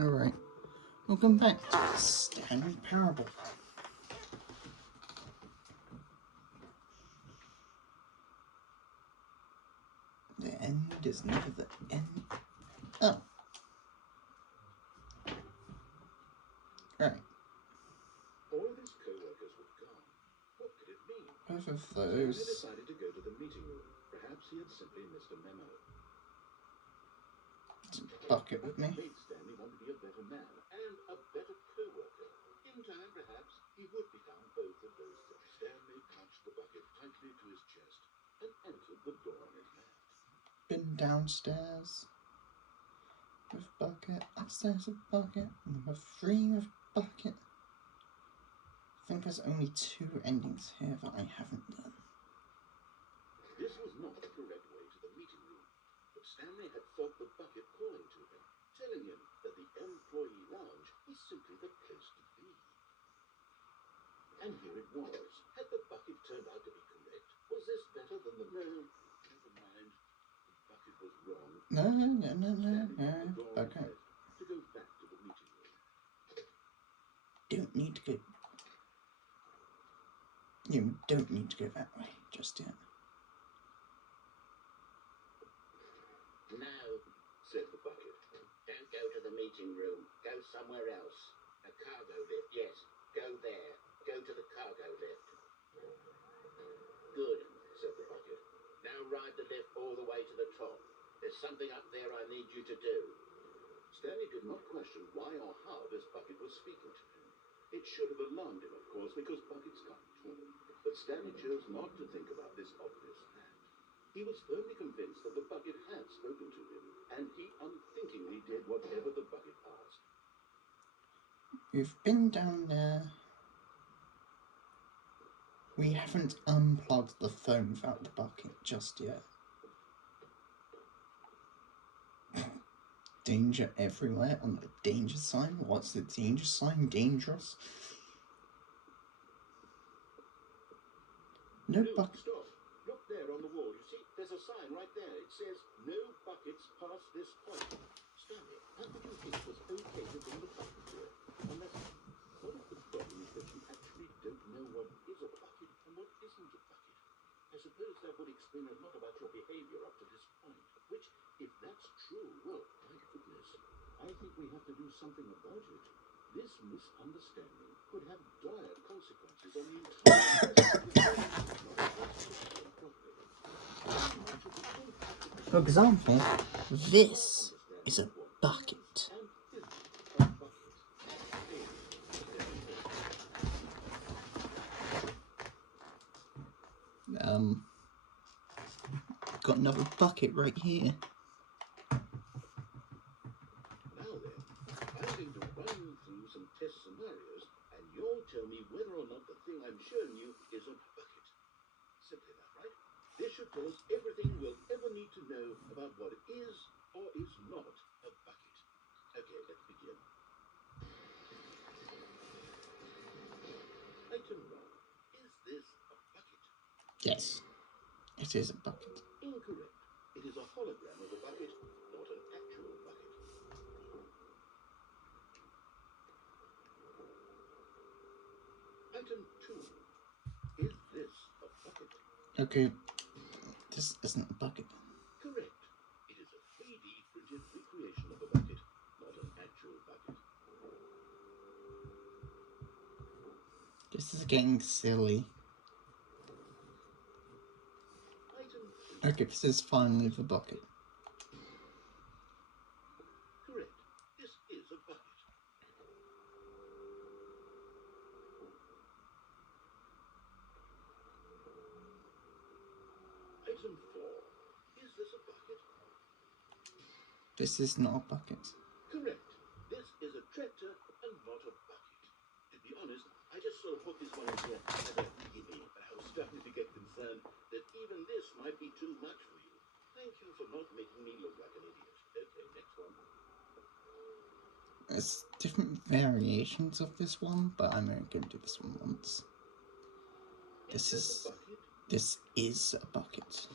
Alright, welcome back to the Stanley Parable. The end is never the end. Oh. Right. All his co-workers were gone. What could it mean? Both of Stanley those. decided to go to the meeting room. Perhaps he had simply missed a memo. Bucket with me. Made Stanley want to be a better man and a better co-worker. In time, perhaps, he would become both of those things. Stanley clutched the bucket tightly to his chest and entered the door on his left. Been downstairs with bucket, upstairs with bucket, number 3 with bucket. I think there's only 2 endings here that I haven't done. This was not the correct way to the meeting room, but Stanley had felt the bucket calling to him, telling him that the employee lounge was simply the place to be. And here it was. Had the bucket turned out to be correct? Was this better than the... No, never mind. The bucket was wrong. No. Okay. To go back to the meeting room. Don't need to go. You don't need to go that way just yet. No, said the bucket. Don't go to the meeting room. Go somewhere else. A cargo lift, yes. Go there. Go to the cargo lift. Good, said the bucket. Now ride the lift all the way to the top. There's something up there I need you to do. Stanley did not question why or how this bucket was speaking to him. It should have alarmed him, of course, because buckets can't talk. But Stanley chose not to think about this obvious fact. He was firmly convinced that the bucket had spoken to him, and he unthinkingly did whatever the bucket asked. We've been down there. We haven't unplugged the phone without the bucket just yet. Danger everywhere on the danger sign? What's the danger sign? Dangerous? No bucket. Stop. Look there on the wall. You see, there's a sign right there. It says, no buckets past this point. Stanley, how could you think it was okay to bring the bucket here? Unless, what if the problem is that you actually don't know what is a bucket and what isn't a bucket? I suppose that would explain a lot about your behavior up to this point. Which, if that's true, well, my goodness, I think we have to do something about it. This misunderstanding could have dire consequences on the entire For example, this is a bucket. Got another bucket right here. Now then, I'm going to run you through some test scenarios, and you'll tell me whether or not the thing I'm showing you is a bucket. Simple enough, right? This should tell us everything we'll ever need to know about what is or is not a bucket. Okay, let's begin. Item 1. Is this a bucket? Yes, it is a bucket. Incorrect. It is a hologram of a bucket, not an actual bucket. Item 2. Is this a bucket? Okay, this isn't a bucket. Correct. It is a 3D printed recreation of a bucket, not an actual bucket. This is getting silly. Okay, this is finally the bucket. Correct. This is a bucket. Item 4. Is this a bucket? This is not a bucket. Correct. This is a tractor and not a bucket. To be honest, I just sort of put this one in here as a gimme, but I was starting to get concerned that even this might be too much for you. Thank you for not making me look like an idiot. Okay, next one. There's different variations of this one, but I'm only going to do this one once. This is a bucket.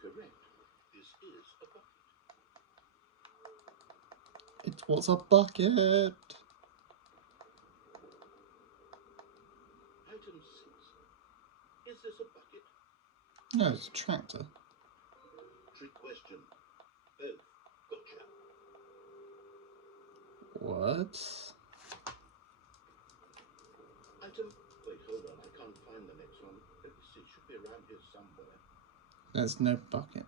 Correct. This is a bucket. It was a bucket. Item 6. Is this a bucket? No, it's a tractor. Trick question. Both. Gotcha. What? Item. Wait, hold on. I can't find the next one. Let me see. It should be around here somewhere. There's no bucket.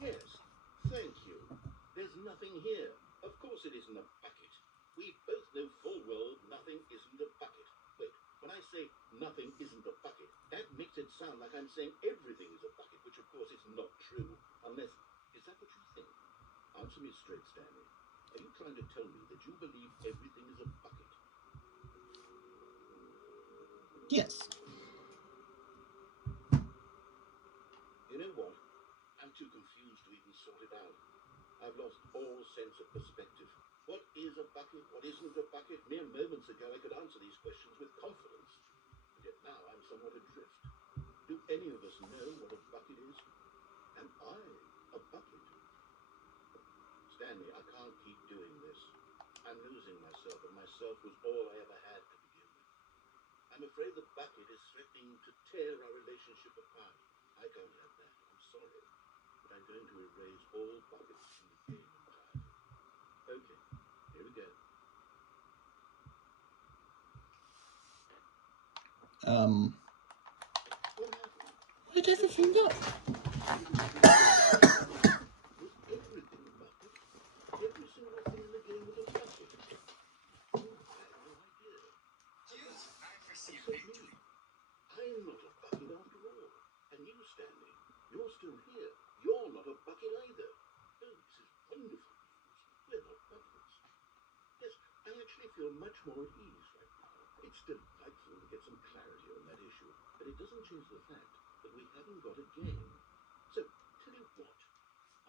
Yes. Thank you. There's nothing here. Of course it isn't a bucket. We both know full well nothing isn't a bucket. Wait, when I say nothing isn't a bucket, that makes it sound like I'm saying everything is a bucket, which of course is not true. Unless, is that what you think? Answer me straight, Stanley. Are you trying to tell me that you believe everything is a bucket? Yes. You know what? I'm too confused to even sort it out. I've lost all sense of perspective. What is a bucket? What isn't a bucket? Mere moments ago I could answer these questions with confidence. But yet now I'm somewhat adrift. Do any of us know what a bucket is? Am I a bucket? Stanley, I can't keep doing this. I'm losing myself, and myself was all I ever had to begin with. I'm afraid the bucket is threatening to tear our relationship apart. I can't have that. I'm sorry. But I'm going to erase all buckets from the game entirely. Okay, here we go. What happened? Where'd everything go? Was everything a bucket? Every single thing in the game was a bucket. I had no idea. So me, I'm not a bucket after all. And you, Stanley, you're still here. You're not a bucket either. Oh, this is wonderful news. We're not buckets. Yes, I actually feel much more at ease right now. It's delightful to get some clarity on that issue, but it doesn't change the fact that we haven't got a game. So, tell you what,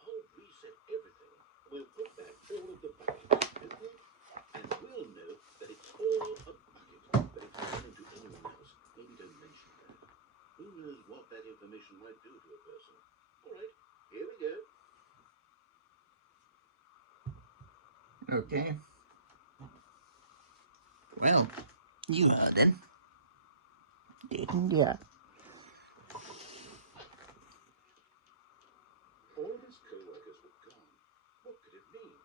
I'll reset everything, and we'll put back all of the buckets, okay? And we'll know that it's all a bucket. But if you run into anyone else, maybe don't mention that. Who knows what that information might do to a person? All right, here we go. Okay. Well, you heard him. Didn't ya? All of his co-workers were gone. What could it mean?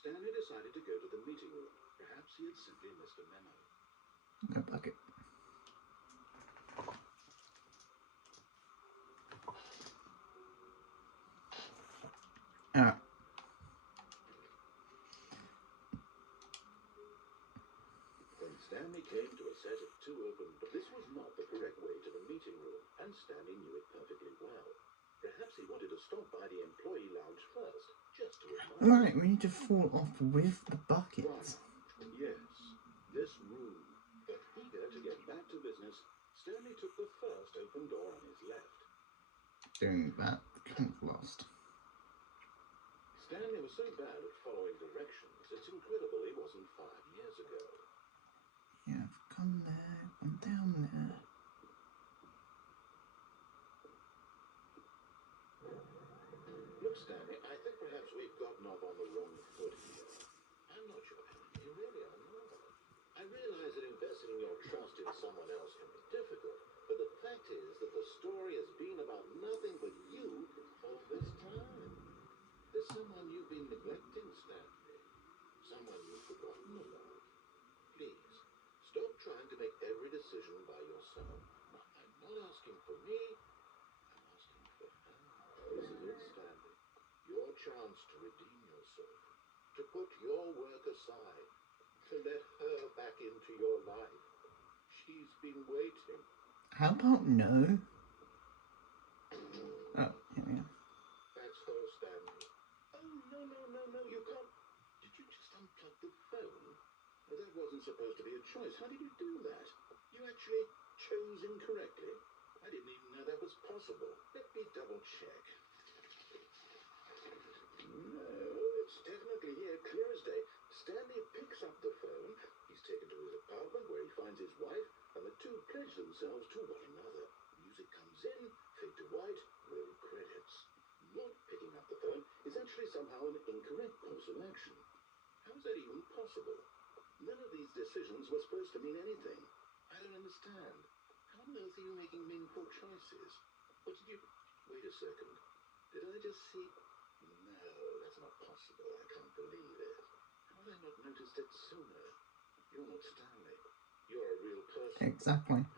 Stanley decided to go to the meeting room. Perhaps he had simply missed a memo. No bucket. Ah. Then Stanley came to a set of two open, but this was not the correct way to the meeting room, and Stanley knew it perfectly well. Perhaps he wanted to stop by the employee lounge first, just to admire. Right, we need to fall off with the buckets. Yes, this room. But eager to get back to business, Stanley took the first open door on his left. Doing that, kind of lost. Stanley was so bad at following directions, it's incredible he wasn't 5 years ago. Yeah, I've gone there, gone down there. Look, Stanley, I think perhaps we've gotten off on the wrong foot here. I'm not your enemy, really, I'm not. I realize that investing your trust in someone else can be difficult, but the fact is that the story has been about nothing but you all this time. There's someone you've been neglecting, Stanley. Someone you've forgotten about. Please, stop trying to make every decision by yourself. Now, I'm not asking for me, I'm asking for her. This is it, Stanley. Your chance to redeem yourself. To put your work aside. To let her back into your life. She's been waiting. How about no? Oh, here we go. That's her, Stanley. Oh, no, you can't. Did you just unplug the phone? Well, that wasn't supposed to be a choice. How did you do that? You actually chose incorrectly? I didn't even know that was possible. Let me double check. No, it's definitely here, clear as day. Stanley picks up the phone. He's taken to his apartment where he finds his wife, and the two pledge themselves to one another. Music comes in, fade to white, roll credits. Not picking allow an incorrect course of action. How is that even possible? None of these decisions were supposed to mean anything. I don't understand. How on earth are you making meaningful choices? What did you... Wait a second. Did I just see... No, that's not possible. I can't believe it. How have I not noticed it sooner? You're not Stanley. You're a real person. Exactly. I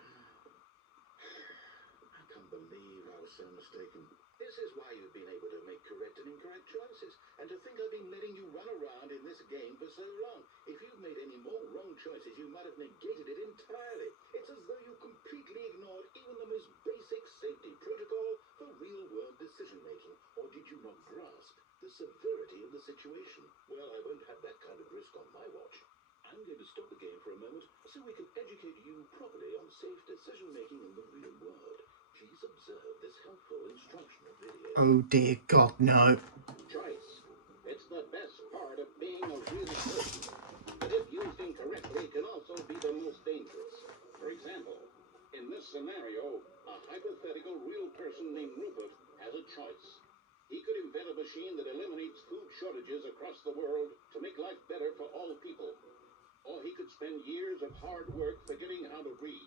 can't believe I was so mistaken. This is why you've been able to make correct and incorrect choices. And to think I've been letting you run around in this game for so long. If you've made any more wrong choices, you might have negated it entirely. It's as though you completely ignored even the most basic safety protocol for real-world decision-making. Or did you not grasp the severity of the situation? Well, I won't have that kind of risk on my watch. I'm going to stop the game for a moment so we can educate you properly on safe decision-making in the real world. Please observe this helpful instructional video. Oh dear God, no. Choice. It's the best part of being a real person. But if used incorrectly, it can also be the most dangerous. For example, in this scenario, a hypothetical real person named Rupert has a choice. He could invent a machine that eliminates food shortages across the world to make life better for all people. Or he could spend years of hard work figuring how to read.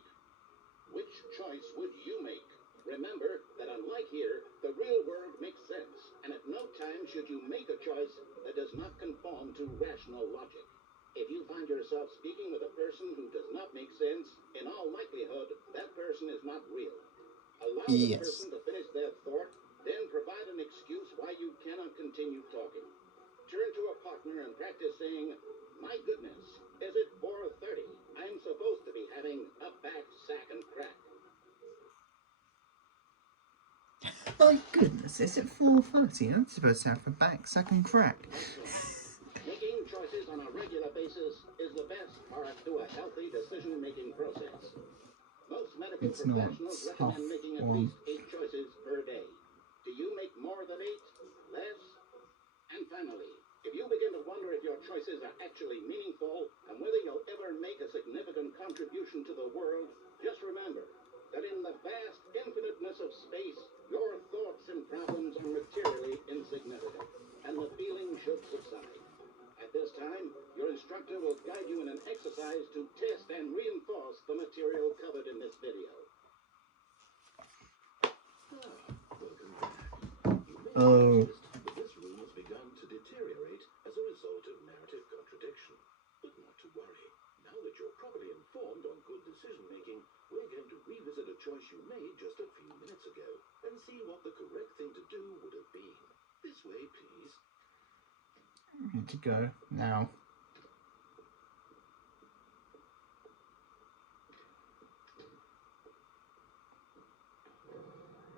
Which choice would you make? Remember that unlike here, the real world makes sense, and at no time should you make a choice that does not conform to rational logic. If you find yourself speaking with a person who does not make sense, in all likelihood, that person is not real. Allow the person to finish their thought, then provide an excuse why you cannot continue talking. Turn to a partner and practice saying, "My goodness, is it 4:30? I'm supposed to be having a back, sack, and crack." My goodness, is it 4:30? I'm supposed to have a back, second crack. Making choices on a regular basis is the best part to a healthy decision-making process. Most medical professionals recommend making at least 8 choices per day. Do you make more than 8? Less? And finally, if you begin to wonder if your choices are actually meaningful and whether you'll ever make a significant contribution to the world, just remember that in the vast infiniteness of space, your thoughts and problems are materially insignificant, and the feeling should subside. At this time, your instructor will guide you in an exercise to test and reinforce the material covered in this video. Welcome back. You may have noticed that this room has begun to deteriorate as a result of narrative contradiction. But not to worry. Now that you're properly informed on good decision-making, we're going to revisit a choice you made just a few minutes ago and see what the correct thing to do would have been. This way, please. I need to go now.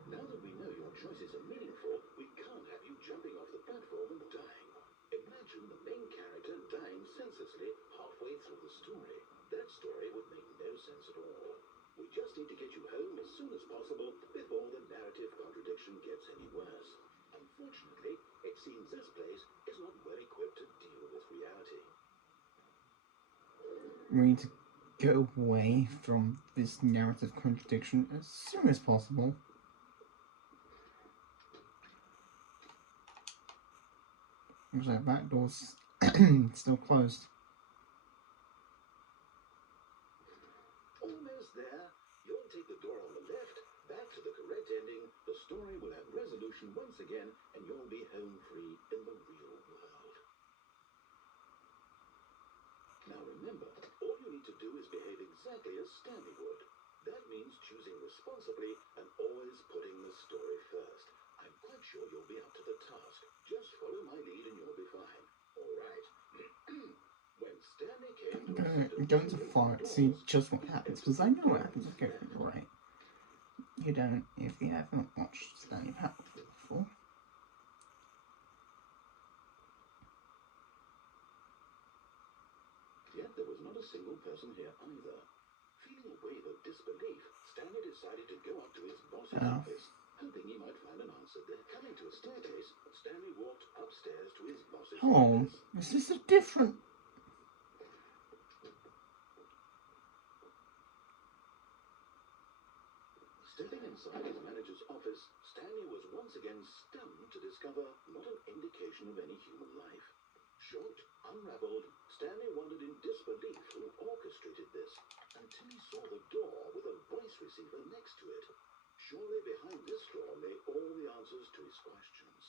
Now that we know your choices are meaningful, we can't have you jumping off the platform and dying. Imagine the main character dying senselessly halfway through the story. That story would make no sense at all. We just need to get you home as soon as possible before the narrative contradiction gets any worse. Unfortunately, it seems this place is not well equipped to deal with reality. We need to go away from this narrative contradiction as soon as possible. Looks like that door's still closed. Almost there. You'll take the door on the left, back to the correct ending. The story will have resolution once again, and you'll be home free in the real world. Now remember, all you need to do is behave exactly as Stanley would. That means choosing responsibly and always putting the story first. I'm quite sure you'll be up to the task. Just follow my lead and you'll be fine. All right. When Stanley came to I'm going to fire it, see just what happens, because I know what happens. Okay, right. You don't, if you haven't watched Stanley Parable before. Yet there was not a single person here either. Feeling a wave of disbelief, Stanley decided to go up to his boss's office, hoping he might find an answer there. Coming to a staircase, Stanley walked upstairs to his boss's office. This is a different... Stepping inside his manager's office, Stanley was once again stunned to discover not an indication foundation of any human life. Shocked, unraveled, Stanley wondered in disbelief who orchestrated this, until he saw the door with a voice receiver next to it. Surely behind this door lay all the answers to his questions.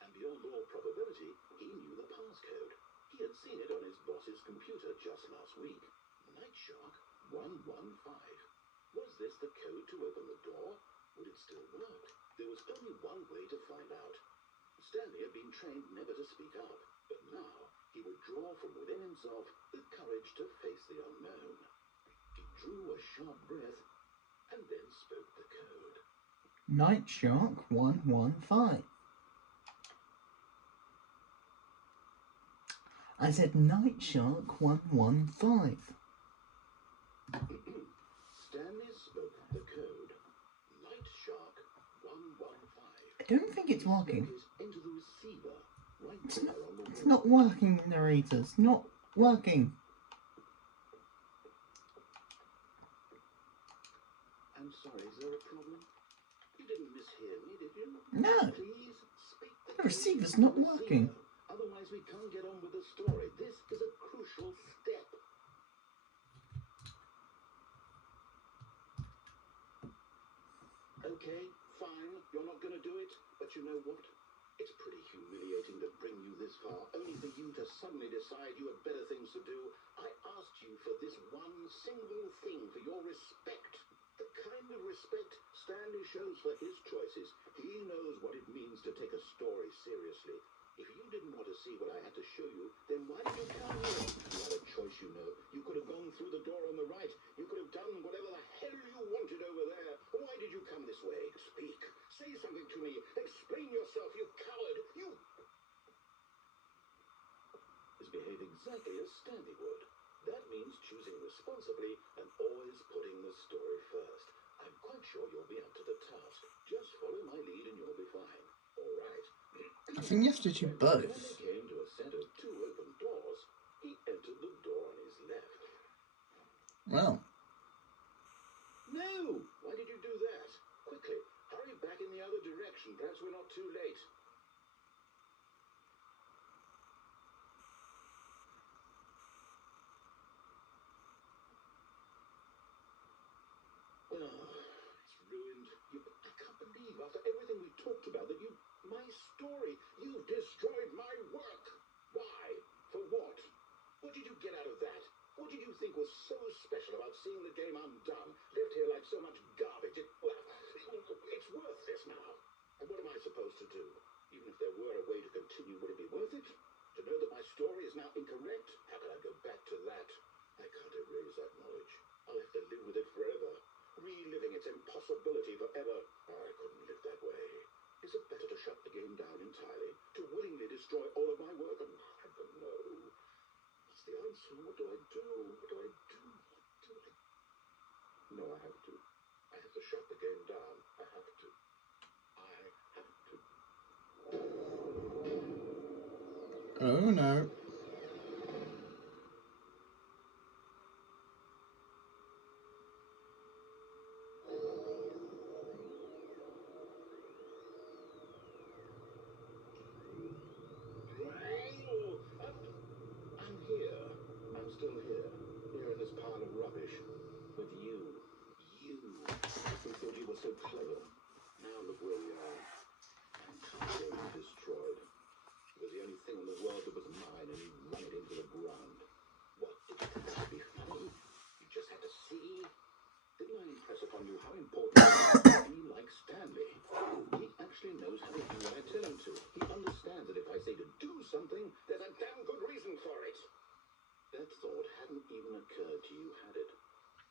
And beyond all probability, he knew the passcode. He had seen it on his boss's computer just last week. Night Shark 115. Was this the code to open the door? Would it still work? There was only one way to find out. Stanley had been trained never to speak up, but now he would draw from within himself the courage to face the unknown. He drew a sharp breath and then spoke the code. Night Shark 115. I said Night Shark 115. Stanley spoke the code. Night Shark 115. I don't think it's working. Into the receiver, right there on the It's not working, narrators. Not working. I'm sorry, is there a problem? You didn't mishear me, did you? No. Please speak The receiver's not working. Otherwise we can't get on with the story. This is a crucial step. Okay, fine, you're not going to do it, but you know what? It's pretty humiliating to bring you this far, only for you to suddenly decide you have better things to do. I asked you for this one single thing, for your respect. The kind of respect Stanley shows for his choices. He knows what it means to take a story seriously. If you didn't want to see what I had to show you, then why did you come here? You had a choice, you know. You could have gone through the door on the right. You could have done whatever the hell you wanted over there. Why did you come this way? Speak. Say something to me. Explain yourself, you coward. You is behave exactly as Stanley would. That means choosing responsibly and always putting the story first. I'm quite sure you'll be up to the task. Just follow my lead and you'll be fine. All right. I think you have to do both. When they came to a set of two open doors, he entered the door on his left. Well. No! Why did you do that? Quickly, hurry back in the other direction. Perhaps we're not too late. Oh, it's ruined. I can't believe, after everything we talked about, that you... My story. You've destroyed my work. Why? For what? What did you get out of that? What did you think was so special about seeing the game undone? Left here like so much garbage. Well, it's worthless now. And what am I supposed to do? Even if there were a way to continue, would it be worth it? To know that my story is now incorrect? How can I go back to that? I can't erase that knowledge. I'll have to live with it forever. Reliving its impossibility forever. Oh, I couldn't live that way. Is it better to shut the game down entirely? To willingly destroy all of my work? I don't know. What's the answer? What do I do? What do I do? What do I... No, I have to. I have to shut the game down. I have to. I have to. Oh no. I'm here. I'm still here. Here in this pile of rubbish. With you. You. Who thought you were so clever. Now look where we are. I'm completely destroyed. It was the only thing in the world that was mine, and you run it into the ground. What, did you think that would be funny? You just had to see? Didn't I impress upon you how important it is to be like Stanley? He actually knows how to do what I tell him to. He understands that if I say to do something, there's a damn good reason for it. That thought hadn't even occurred to you, had it?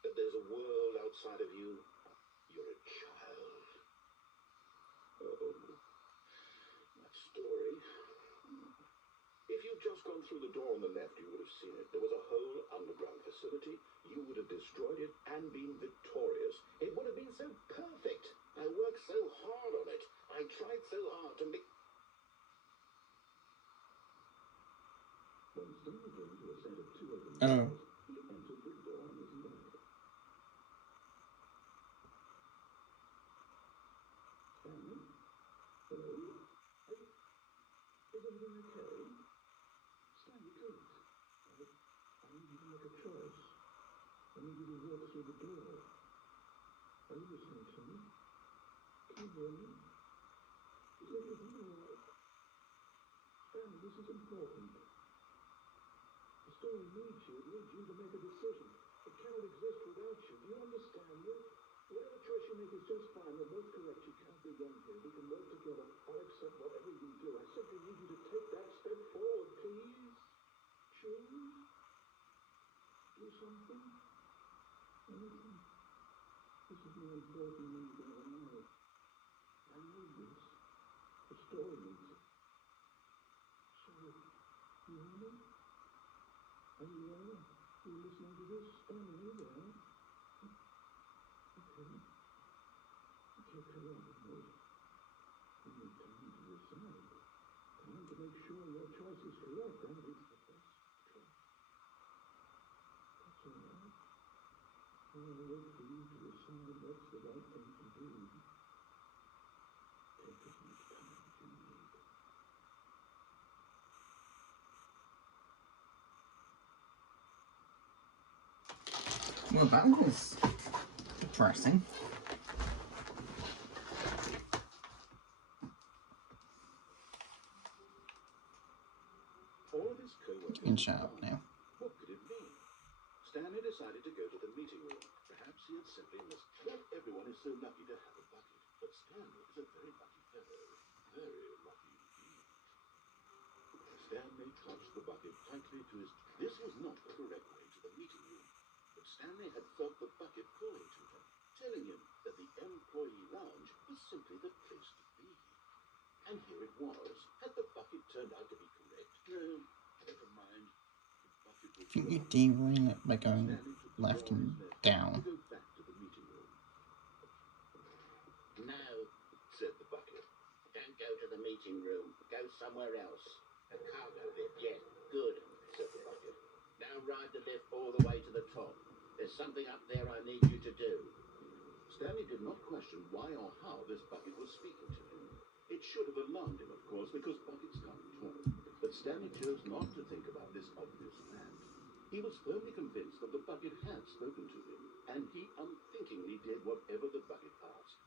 That there's a world outside of you? You're a child. Oh, that story. If you'd just gone through the door on the left, you would have seen it. There was a whole underground facility. You would have destroyed it and been victorious. It would have been so perfect. I worked so hard on it. I tried so hard to make... When Stanley came to a set of two open doors, he entered the door on his left. Stanley? Hello? There's a everything okay? Stanley, please. I need you to make a choice. I need you to walk through the door. Are you listening to me? Can you hear me? Is everything all right? Stanley, this is important. The story needs you. It needs you to make a decision. It cannot exist without you. Do you understand me? Whatever choice you make is just fine. They're both correct. You can't be wrong here. We can work together. I'll accept whatever you do. I simply need you to take that step forward, please. Choose. Do something. Anything. This is more important than you ever know. I know this. The story needs it. So, you hear me? Are you there? Are you listening to this? Stanley, are you there? Okay. Okay, come on with me. You need time to decide. Time to make sure your choice is correct and it's the best choice. That's all right. I'll wait for you to decide what's the right thing to do. Take as much time as you need. Well, that was depressing. All of his co-workers You can shut up now. What could it mean? Stanley decided to go to the meeting room. Perhaps he had simply missed. Not everyone is so lucky to have a bucket, but Stanley is a very lucky fellow. Very lucky indeed. Stanley clutched the bucket tightly to his... This was not the correct way to the meeting room, but Stanley had felt the bucket calling to him, telling him that the employee lounge was simply the place to be. And here it was. Had the bucket turned out to be correct? No, never mind. The bucket was I think you're gone. derailing it by going Stanley took the left door on and his left down. to go back to the meeting room. No, said the bucket. Don't go to the meeting room. Go somewhere else. A cargo lift, yes. Good, said the bucket. Now ride the lift all the way to the top. There's something up there I need you to do. Stanley did not question why or how this bucket was speaking to him. It should have alarmed him, of course, because buckets can't talk. But Stanley chose not to think about this obvious fact. He was firmly convinced that the bucket had spoken to him, and he unthinkingly did whatever the bucket asked.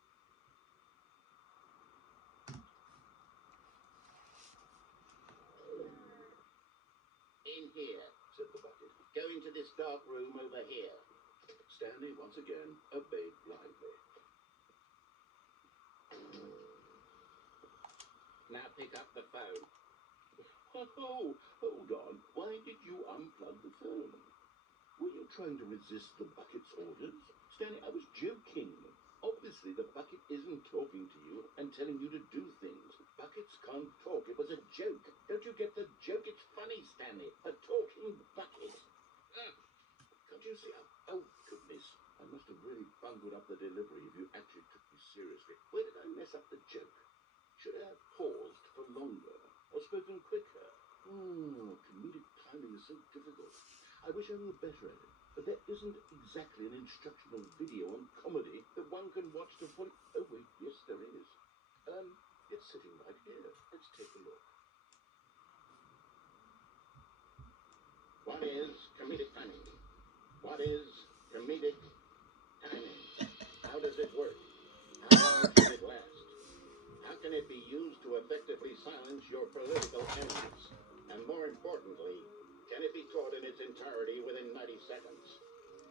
In here, said the bucket. Go into this dark room over here. Stanley once again obeyed blindly. Now pick up the phone. Oh, hold on. Why did you unplug the phone? Were you trying to resist the bucket's orders? Stanley, I was joking. Obviously, the bucket isn't talking to you and telling you to do things. Buckets can't talk. It was a joke. Don't you get the joke? It's funny, Stanley. A talking bucket. Can't you see? Oh, goodness. I must have really bungled up the delivery if you actually took me seriously. Where did I mess up the joke? Should I have paused for longer or spoken quicker? Comedic timing is so difficult. I wish I were better at it, but there isn't exactly an instructional video on comedy that one can watch to fully... Oh, wait, yes, there is. It's sitting right here. Let's take a look. What is comedic timing? What is comedic timing? How does it work? How long should it last? How can it be used to effectively silence your political enemies? And more importantly, can it be taught in its entirety within 90 seconds?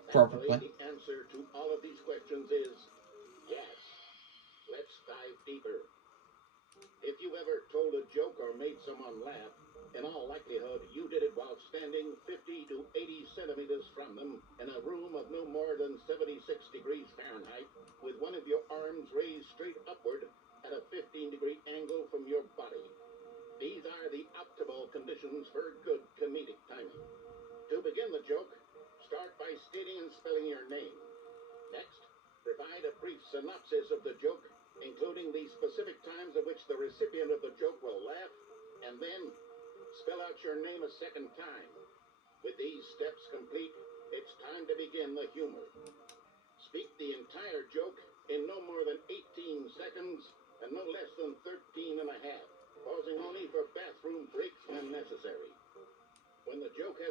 Probably. Thankfully, the answer to all of these questions is yes. Let's dive deeper. If you ever told a joke or made someone laugh, in all likelihood, you did it while standing 50 to 80 centimeters from them in a room of no more than 76 degrees Fahrenheit, with one of your arms raised straight upward at a 15-degree angle from your body. These are the optimal conditions for good comedic timing. To begin the joke, start by stating and spelling your name. Next, provide a brief synopsis of the joke, including the specific times at which the recipient of the joke will laugh, and then spell out your name a second time. With these steps complete, it's time to begin the humor. Speak the entire joke in no more than 18 seconds and no less than 13 and a half, pausing only for bathroom breaks.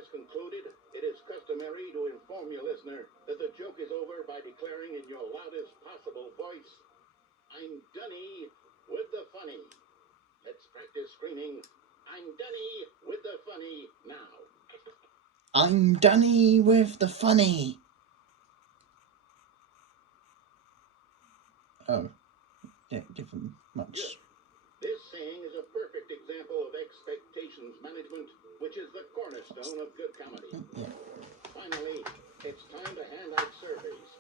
has concluded, it is customary to inform your listener that the joke is over by declaring in your loudest possible voice, I'm Dunny with the funny. Let's practice screaming, I'm Dunny with the funny now. I'm Dunny with the funny. Oh, yeah, give them much. Good. This saying is a perfect example of expectations management, which is the cornerstone of good comedy. Yeah. Finally, it's time to hand out surveys.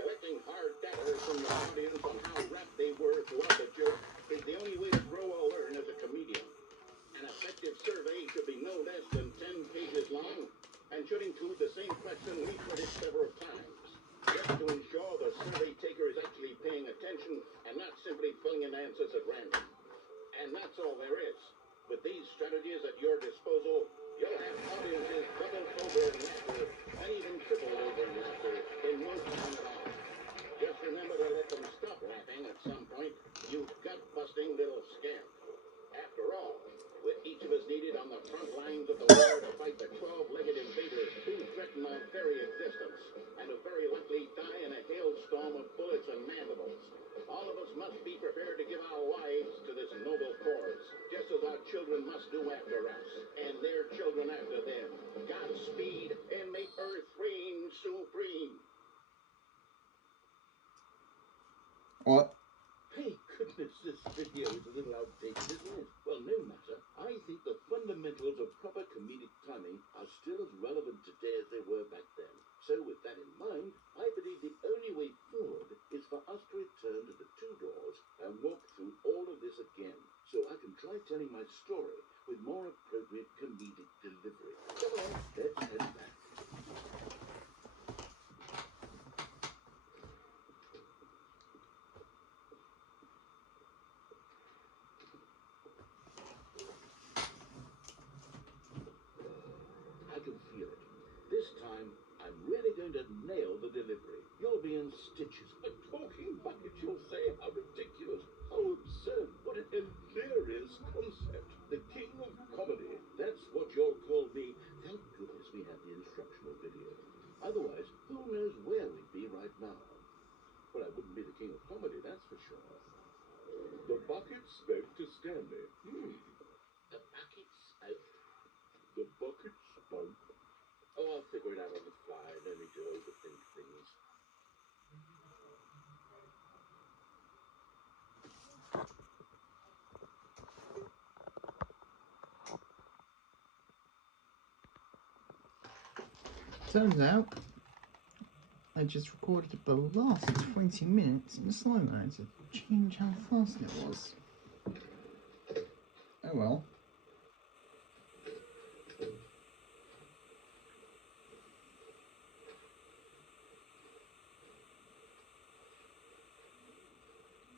Collecting hard data from your audience on how rapt they were throughout the joke is the only way to grow or learn as a comedian. An effective survey should be no less than 10 pages long and should include the same question repeated several times. Just to ensure the survey taker is actually paying attention and not simply filling in answers at random. And that's all there is. With these strategies at your disposal, you'll have audiences doubled over in laughter and even tripled over in laughter in no time at all. Just remember to let them stop laughing at some point, you gut-busting little scamp. After all, with each of us needed on the front lines of the war to fight the 12-legged invaders who threaten our very existence and who very likely die in a hailstorm of bullets and mandibles, all of us must be prepared to give our lives to this noble cause, just as our children must do after us, and their children after them. Godspeed, and may Earth reign supreme. What? Hey, goodness, this video is a little outdated, isn't it? Well, no matter. I think the fundamentals of proper comedic timing are still as relevant today as they were back then. So with that in mind, I believe the only way forward is for us to return to the two doors and walk through all of this again, so I can try telling my story with more appropriate comedic delivery. Come on, let's head back. I can feel it. This time, I'm really going to nail the delivery. You'll be in stitches. A talking bucket, you'll say? How ridiculous. How absurd. What a hilarious concept. The king of comedy. That's what you'll call me. Thank goodness we have the instructional video. Otherwise, who knows where we'd be right now. Well, I wouldn't be the king of comedy, that's for sure. The bucket spoke to Stanley. The bucket spoke? The bucket spoke. Oh, I'll figure it out on the fly. No need to overthink things. Turns out, I just recorded the last 20 minutes in slow mo to change how fast it was. Oh well.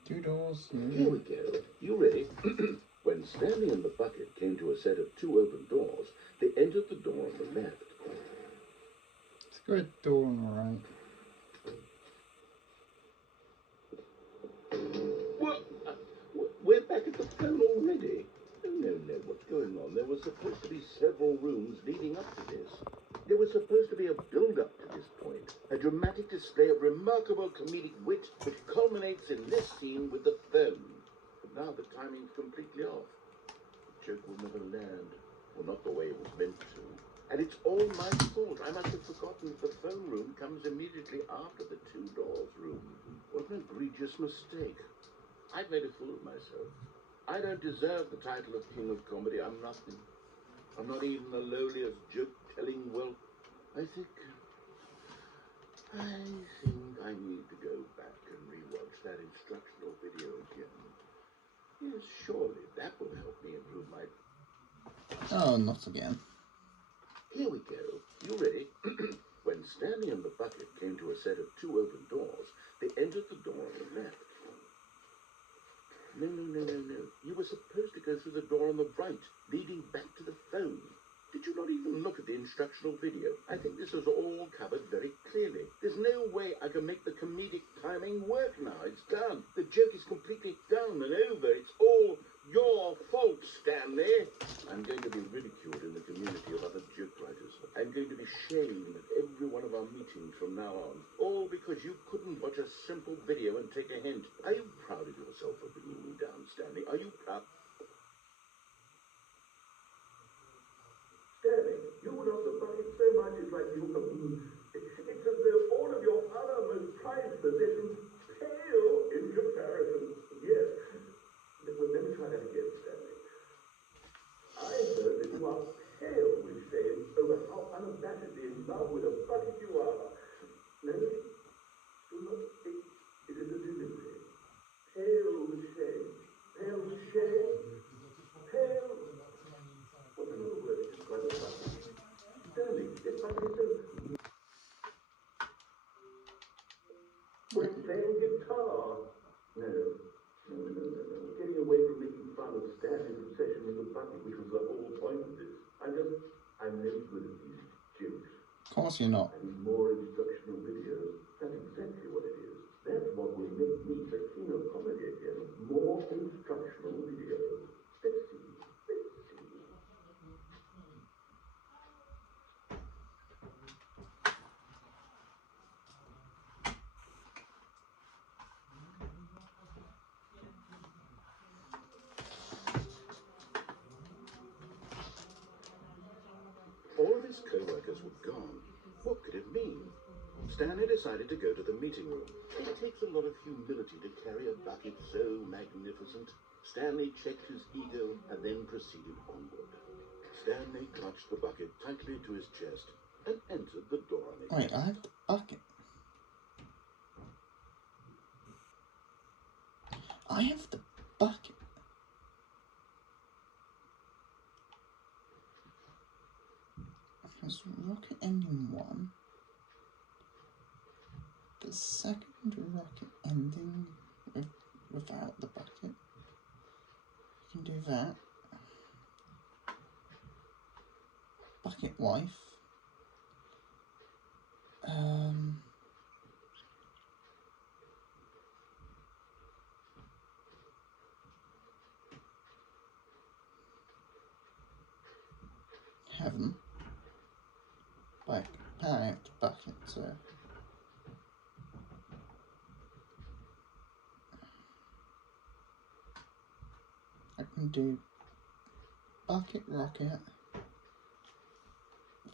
Two doors. Here we go. You ready? When Stanley and the bucket came to a set of two open doors, they entered the door on the left. Let's go to the door on the right. What? We're back at the phone already? No, what's going on? There were supposed to be several rooms leading up to this. There was supposed to be a build-up to this point, a dramatic display of remarkable comedic wit which culminates in this scene with the phone. But now the timing's completely off. The joke will never land, or not the way it was meant to. And it's all my fault. I must have forgotten that the phone room comes immediately after the two doors room. What an egregious mistake. I've made a fool of myself. I don't deserve the title of King of Comedy. I'm nothing. I'm not even the lowliest joke-telling whelp. I think I need to go back and rewatch that instructional video again. Yes, surely that will help me improve my... Oh, not again. Here we go. You ready? When Stanley and the bucket came to a set of two open doors, they entered the door on the left. No. You were supposed to go through the door on the right, leading back to the phone. Did you not even look at the instructional video? I think this is all covered very clearly. There's no way I can make the comedic timing work now. It's done. The joke is completely done and over. It's all your fault, Stanley. I'm going to be ridiculed in the community of other joke writers. be shamed at every one of our meetings from now on. All because you couldn't watch a simple video and take a hint. Are you proud of yourself for bringing me down, Stanley? Are you proud? Stanley, you love the bucket so much it's like you... It's as though all of your other most prized possessions pale in comparison. Yes. But let me try that again, Stanley. I heard that you are pale with shame over how unabashedly in love with a bucket you are. No, do not think it is a delivery. Pale with shame. Pale with shame. Pale... What's another word to describe a bucket? Stanley, this bucket is so... We're playing guitar. No. Getting away from making fun of Stanley's obsession with the bucket, which was the whole point of this. I'm no good at these jokes. Of course you're not. I need more instructional videos. That's exactly what it is. That's what will make me the king of comedy again. More instructional videos. Let's see. All of his co-workers were gone. What could it mean? Stanley decided to go to the meeting room. It takes a lot of humility to carry a bucket so magnificent. Stanley checked his ego and then proceeded onward. Stanley clutched the bucket tightly to his chest and entered the door on it. Wait, I have the bucket. I have the bucket. There's rocket ending 1. The second rocket ending without the bucket. You can do that. Bucket wife. Heaven. Like, apparently I have the bucket, so... I can do bucket rocket,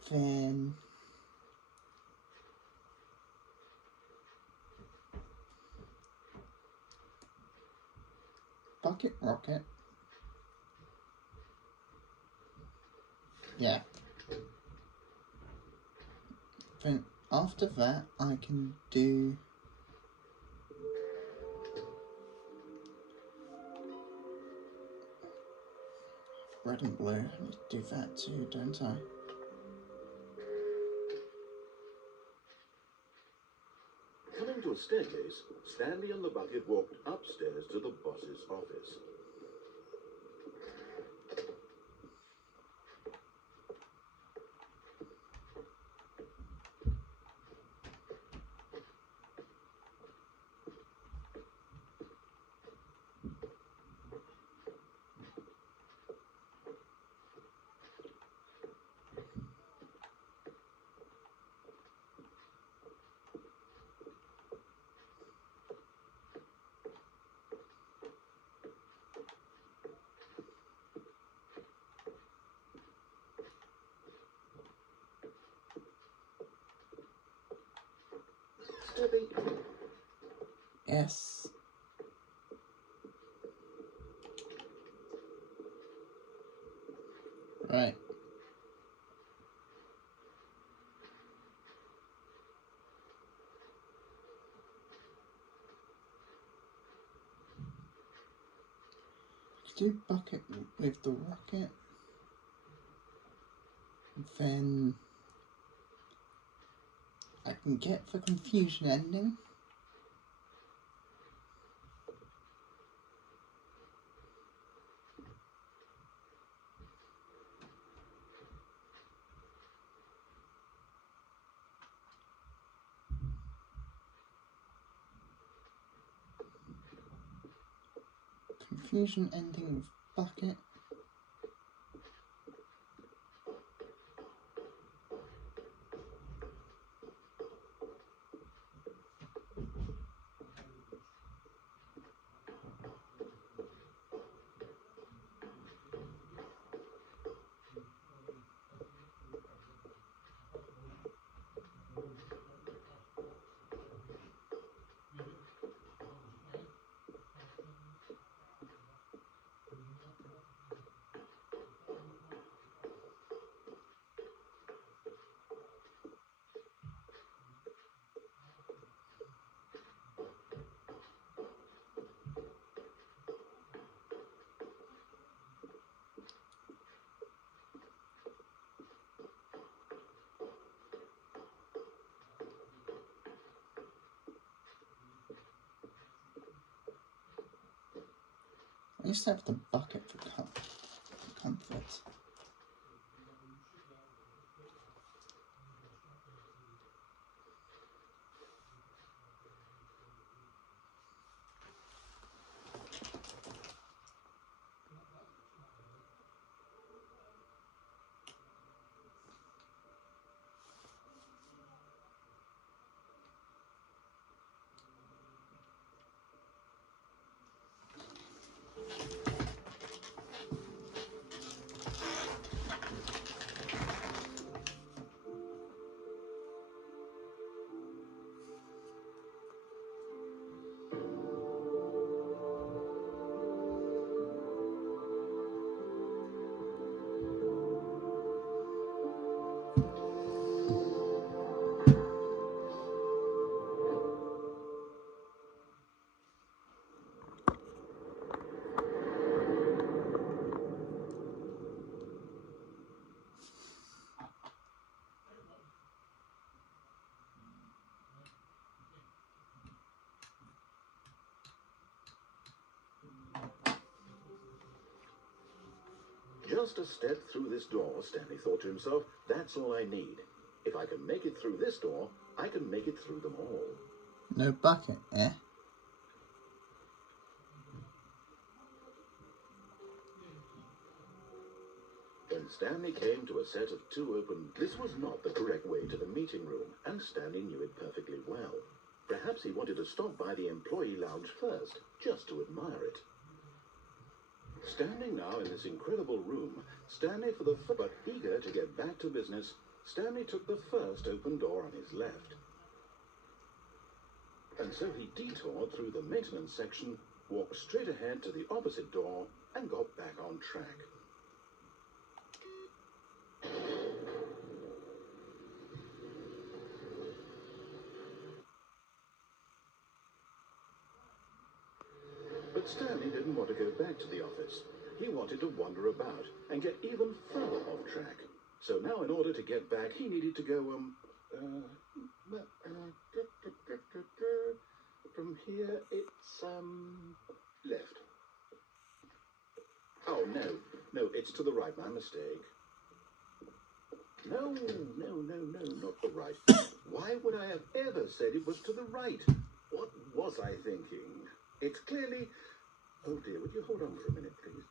then bucket rocket, yeah. Then after that I can do red and blue. I need to do that too, don't I? Coming to a staircase, Stanley and the bucket walked upstairs to the boss's office. Steady. Yes. Right. Do bucket with the rocket, then I can get the confusion ending. Confusion ending with bucket. used to have the bucket for comfort. Just a step through this door, Stanley thought to himself. That's all I need. If I can make it through this door, I can make it through them all. No bucket, eh? When Stanley came to a set of two open, this was not the correct way to the meeting room, and Stanley knew it perfectly well. Perhaps he wanted to stop by the employee lounge first, just to admire it. Standing now in this incredible room, Stanley but eager to get back to business, Stanley took the first open door on his left. And so he detoured through the maintenance section, walked straight ahead to the opposite door, and got back on track. But Stanley didn't want to go back to the office. He wanted to wander about and get even further off track. So now in order to get back, he needed to go, from here it's, left. Oh, no, it's to the right, my mistake. No, not the right. Why would I have ever said it was to the right? What was I thinking? It's clearly... Oh dear, would you hold on for a minute, please?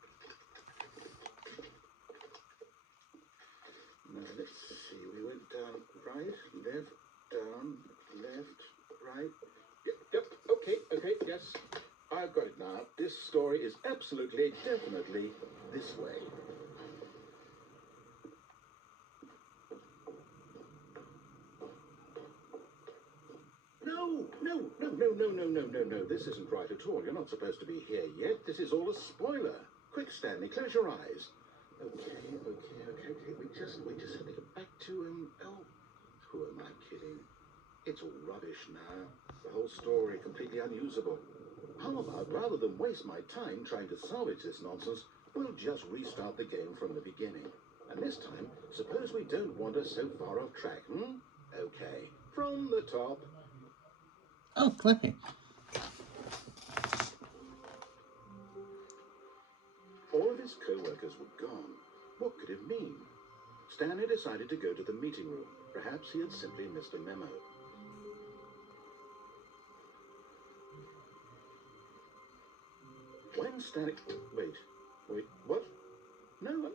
Now, let's see. We went down right, left, down, left, right. Yep, okay, yes. I've got it now. This story is absolutely, definitely this way. No. This isn't right at all. You're not supposed to be here yet. This is all a spoiler. Quick, Stanley, close your eyes. Okay. We just have to get back to, oh, who am I kidding? It's all rubbish now. The whole story completely unusable. How about, rather than waste my time trying to salvage this nonsense, we'll just restart the game from the beginning. And this time, suppose we don't wander so far off track, Okay, from the top. Oh, clipping. All of his co-workers were gone. What could it mean? Stanley decided to go to the meeting room. Perhaps he had simply missed a memo. When Stanley... Wait, what? No,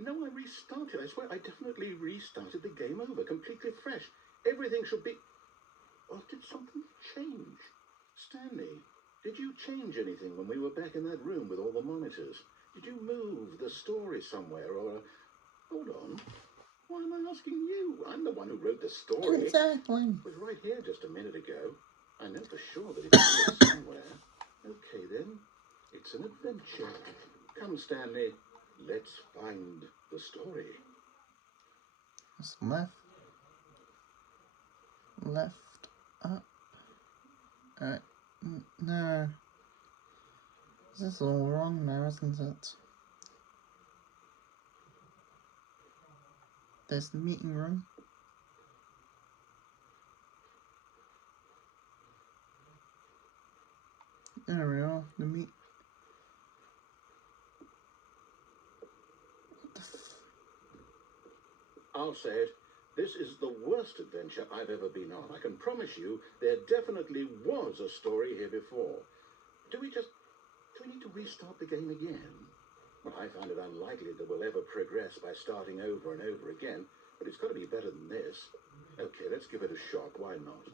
I restarted. I swear, I definitely restarted the game over, completely fresh. Everything should be... Or did something change? Stanley, did you change anything when we were back in that room with all the monitors? Did you move the story somewhere, or... Hold on. Why am I asking you? I'm the one who wrote the story. Exactly. It was right here just a minute ago. I know for sure that it's here somewhere. Okay, then. It's an adventure. Come, Stanley. Let's find the story. It's left, up. No. This is all wrong now, isn't it? There's the meeting room. There we are, the I'll say it. This is the worst adventure I've ever been on. I can promise you there definitely was a story here before. Do we need to restart the game again? Well, I find it unlikely that we'll ever progress by starting over and over again, but it's got to be better than this. Okay, let's give it a shot. Why not?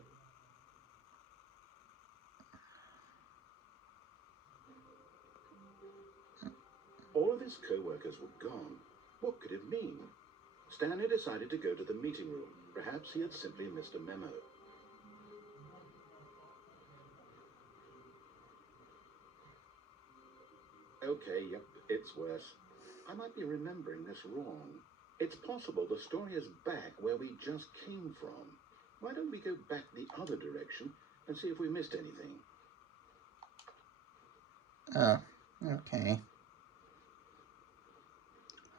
All of his co-workers were gone. What could it mean? Stanley decided to go to the meeting room. Perhaps he had simply missed a memo. Okay, yep, it's worse. I might be remembering this wrong. It's possible the story is back where we just came from. Why don't we go back the other direction and see if we missed anything? Oh, okay.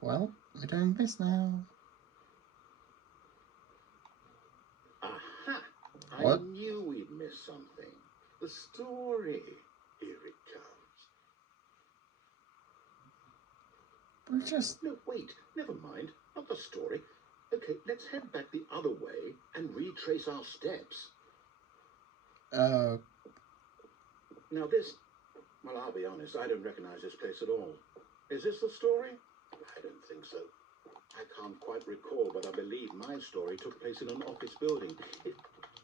Well, we're doing this now. Aha! What? I knew we'd miss something. The story. Here it comes. We're just... No, wait. Never mind. Not the story. Okay, let's head back the other way and retrace our steps. Now this... Well, I'll be honest. I don't recognize this place at all. Is this the story? I don't think so. I can't quite recall, but I believe my story took place in an office building.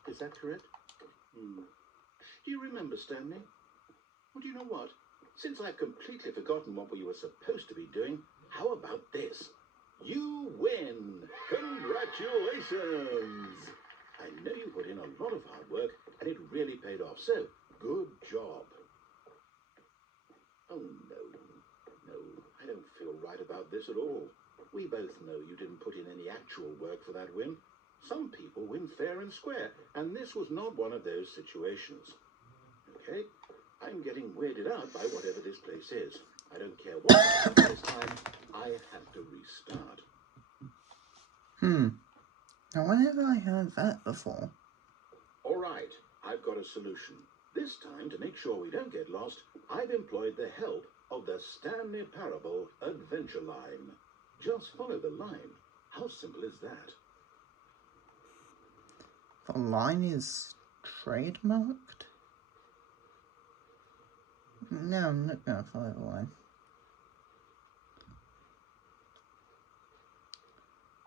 Is that correct? Do you remember, Stanley? Well, do you know what? Since I've completely forgotten what we were supposed to be doing, how about this? You win! Congratulations! I know you put in a lot of hard work, and it really paid off, so good job. Oh, no, I don't feel right about this at all. We both know you didn't put in any actual work for that win. Some people win fair and square, and this was not one of those situations. Okay, I'm getting weirded out by whatever this place is. I don't care what happens this time, I have to restart. Now, when have I heard that before? All right, I've got a solution. This time, to make sure we don't get lost, I've employed the help of the Stanley Parable Adventure Line. Just follow the line. How simple is that? The line is trademarked? No, I'm not gonna follow the line.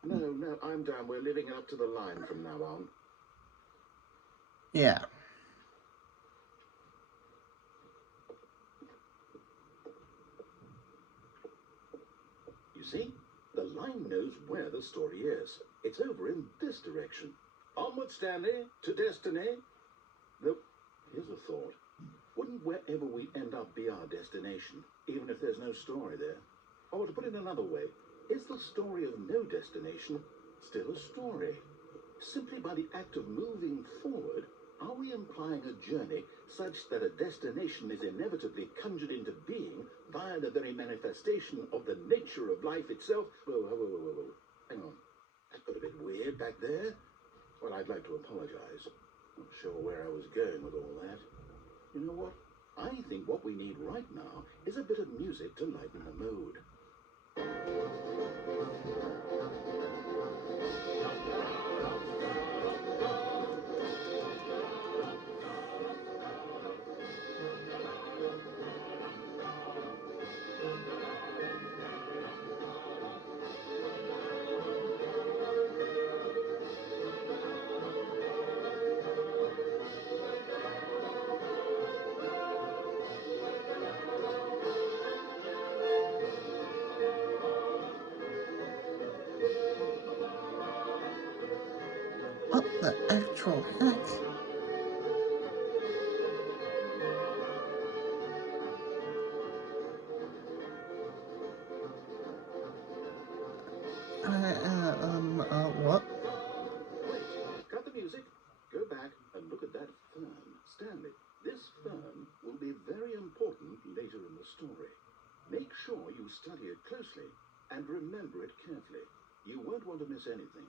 No, I'm down. We're living up to the line from now on. Yeah. You see? The line knows where the story is. It's over in this direction. Onward, Stanley, to destiny. Though, here's a thought. Wouldn't wherever we end up be our destination, even if there's no story there? Or to put it another way, is the story of no destination still a story? Simply by the act of moving forward, are we implying a journey such that a destination is inevitably conjured into being via the very manifestation of the nature of life itself? Whoa. Hang on. That got a bit weird back there. Well, I'd like to apologize. Not sure where I was going with all that. You know what? I think what we need right now is a bit of music to lighten the mood. What the actual heck? What? Wait, cut the music. Go back and look at that fern. Stanley, this fern will be very important later in the story. Make sure you study it closely and remember it carefully. You won't want to miss anything.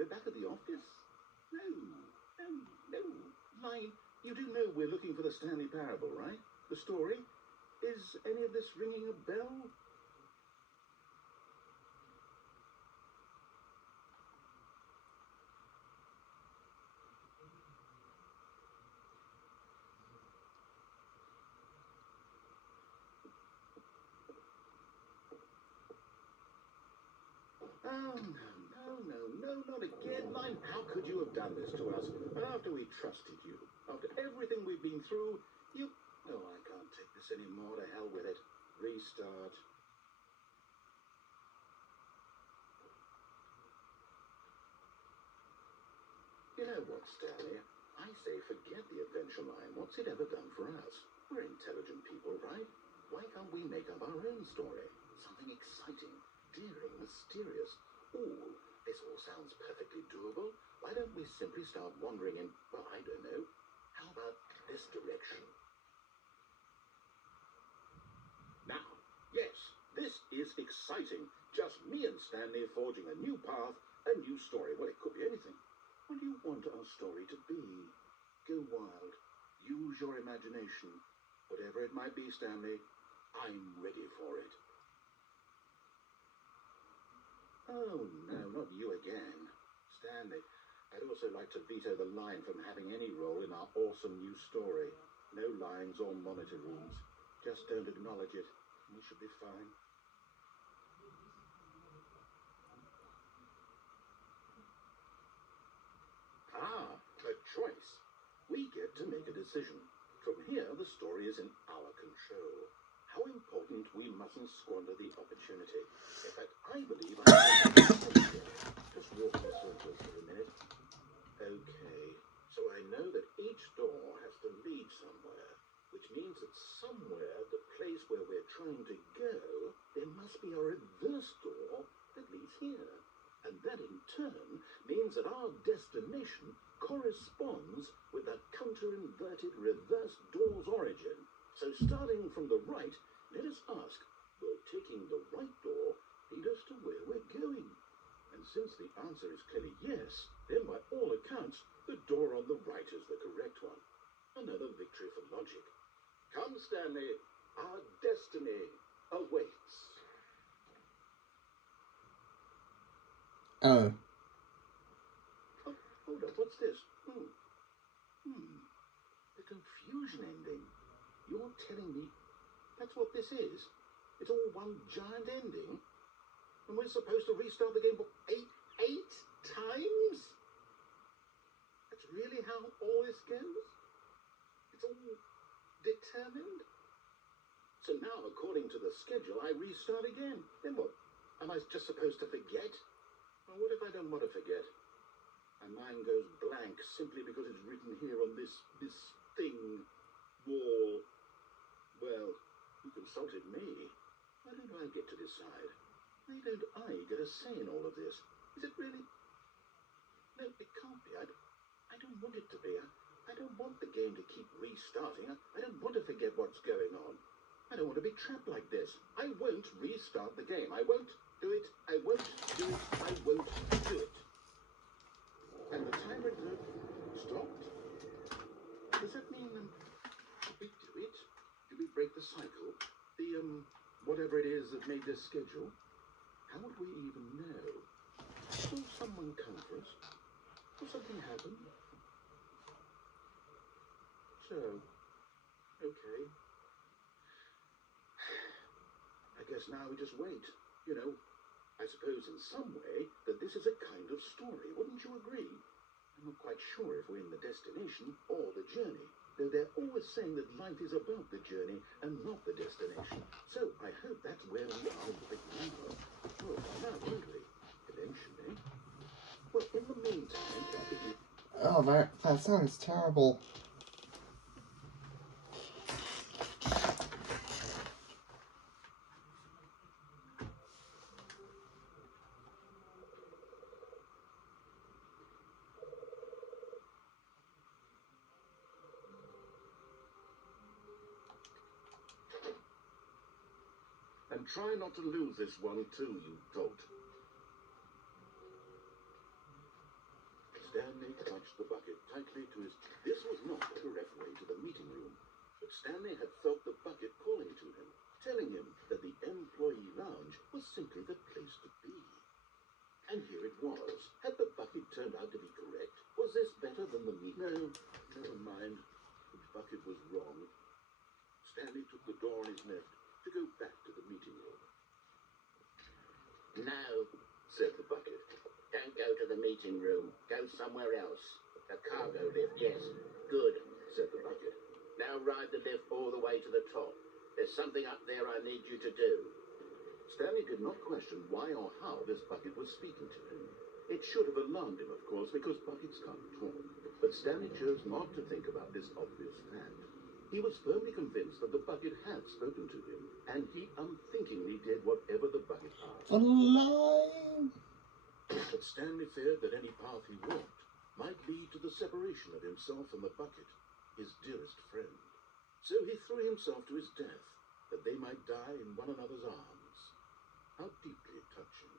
We're back at the office? No, no, no. Line, you do know we're looking for the Stanley Parable, right? The story? Is any of this ringing a bell? Oh, no, not again. Line, how could you have done this to us? After we trusted you, after everything we've been through, you... Oh, I can't take this anymore. To hell with it. Restart. You know what, Stanley? I say forget the adventure line. What's it ever done for us? We're intelligent people, right? Why can't we make up our own story? Something exciting, daring, mysterious. Ooh, this all sounds perfectly doable. Why don't we simply start wandering in, well, I don't know. How about this direction? Now, yes, this is exciting. Just me and Stanley forging a new path, a new story. Well, it could be anything. What do you want our story to be? Go wild. Use your imagination. Whatever it might be, Stanley, I'm ready for it. Oh, no, not you again. Stanley, I'd also like to veto the line from having any role in our awesome new story. No lines or monitor rooms. Just don't acknowledge it. We should be fine. Ah, a choice. We get to make a decision. From here, the story is in our control. How important we mustn't squander the opportunity. In fact, I believe I just walk in circles for a minute. Okay, so I know that each door has to lead somewhere, which means that somewhere, the place where we're trying to go, there must be a reverse door that leads here. And that in turn means that our destination corresponds with that counter-inverted reverse door's origin. So starting from the right, let us ask, will taking the right door lead us to where we're going? And since the answer is clearly yes, then by all accounts, the door on the right is the correct one. Another victory for logic. Come, Stanley, our destiny awaits. Oh. Oh, hold up, what's this? The confusion ending. You're telling me that's what this is? It's all one giant ending? And we're supposed to restart the game for eight times? That's really how all this goes? It's all determined? So now, according to the schedule, I restart again. Then what? Am I just supposed to forget? Well, what if I don't want to forget? My mind goes blank simply because it's written here on this thing, wall. Well, you consulted me. Why don't I get to decide? Why don't I get a say in all of this? Is it really? No, it can't be. I don't want it to be. I don't want the game to keep restarting. I don't want to forget what's going on. I don't want to be trapped like this. I won't restart the game. I won't do it. I won't do it. I won't do it. And the timer stopped. Does that mean did we do it? Did we break the cycle? The whatever it is that made this schedule? How would we even know? Will someone come for us? Will something happen? So, okay. I guess now we just wait. You know, I suppose in some way that this is a kind of story. Wouldn't you agree? I'm not quite sure if we're in the destination or the journey. Though they're always saying that life is about the journey and not the destination. So I hope that's where we are right now. We'll find out, won't we? Eventually. Well, in the meantime, if you... Oh, that sounds terrible. And try not to lose this one too, you dolt. clutched the bucket tightly to his... This was not the correct way to the meeting room, but Stanley had felt the bucket calling to him, telling him that the employee lounge was simply the place to be. And here it was. Had the bucket turned out to be correct? Was this better than the meeting? No, never mind. The bucket was wrong. Stanley took the door on his left to go back to the meeting room. No, said the bucket. Don't go to the meeting room. Go somewhere else. The cargo lift, yes. Good, said the bucket. Now ride the lift all the way to the top. There's something up there I need you to do. Stanley did not question why or how this bucket was speaking to him. It should have alarmed him, of course, because buckets can't talk. But Stanley chose not to think about this obvious fact. He was firmly convinced that the bucket had spoken to him, and he unthinkingly did whatever the bucket asked. The line. But Stanley feared that any path he walked might lead to the separation of himself and the bucket, his dearest friend. So he threw himself to his death, that they might die in one another's arms. How deeply touching.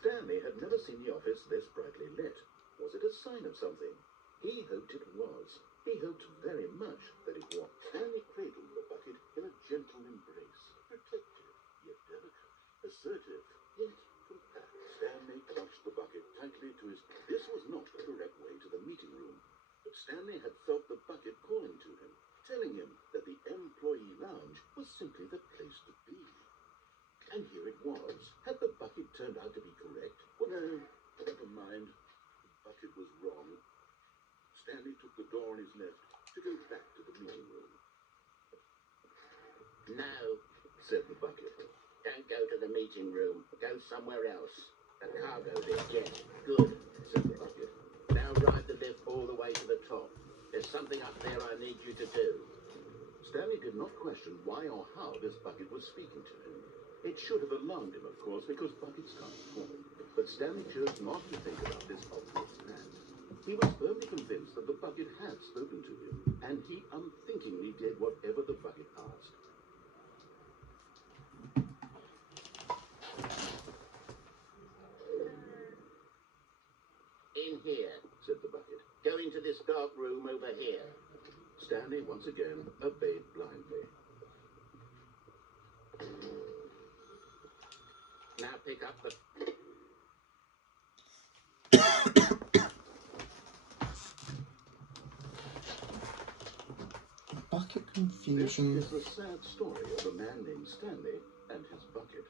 Stanley had never seen the office this brightly lit. Was it a sign of something? He hoped it was. He hoped very much that it was. Stanley cradled the bucket in a gentle embrace, protective, yet delicate, assertive, yet compact. Stanley clutched the bucket tightly to his... This was not the correct way to the meeting room, but Stanley had felt the bucket calling to him, telling him that the employee lounge was simply the place to be. And here it was. Had the bucket turned out to be correct? Well, no, never mind. The bucket was wrong. Stanley took the door on his left to go back to the meeting room. No, said the bucket. Don't go to the meeting room. Go somewhere else. The cargo lift, yes. Good, said the bucket. Now ride the lift all the way to the top. There's something up there I need you to do. Stanley did not question why or how this bucket was speaking to him. It should have alarmed him, of course, because buckets can't talk. But Stanley chose not to think about this obvious fact. He was firmly convinced that the bucket had spoken to him, and he unthinkingly did whatever the bucket asked. In here, said the bucket. Go into this dark room over here. Stanley once again obeyed blindly. Now pick up the... Bucket This confusion. is the sad story of a man named Stanley and his bucket.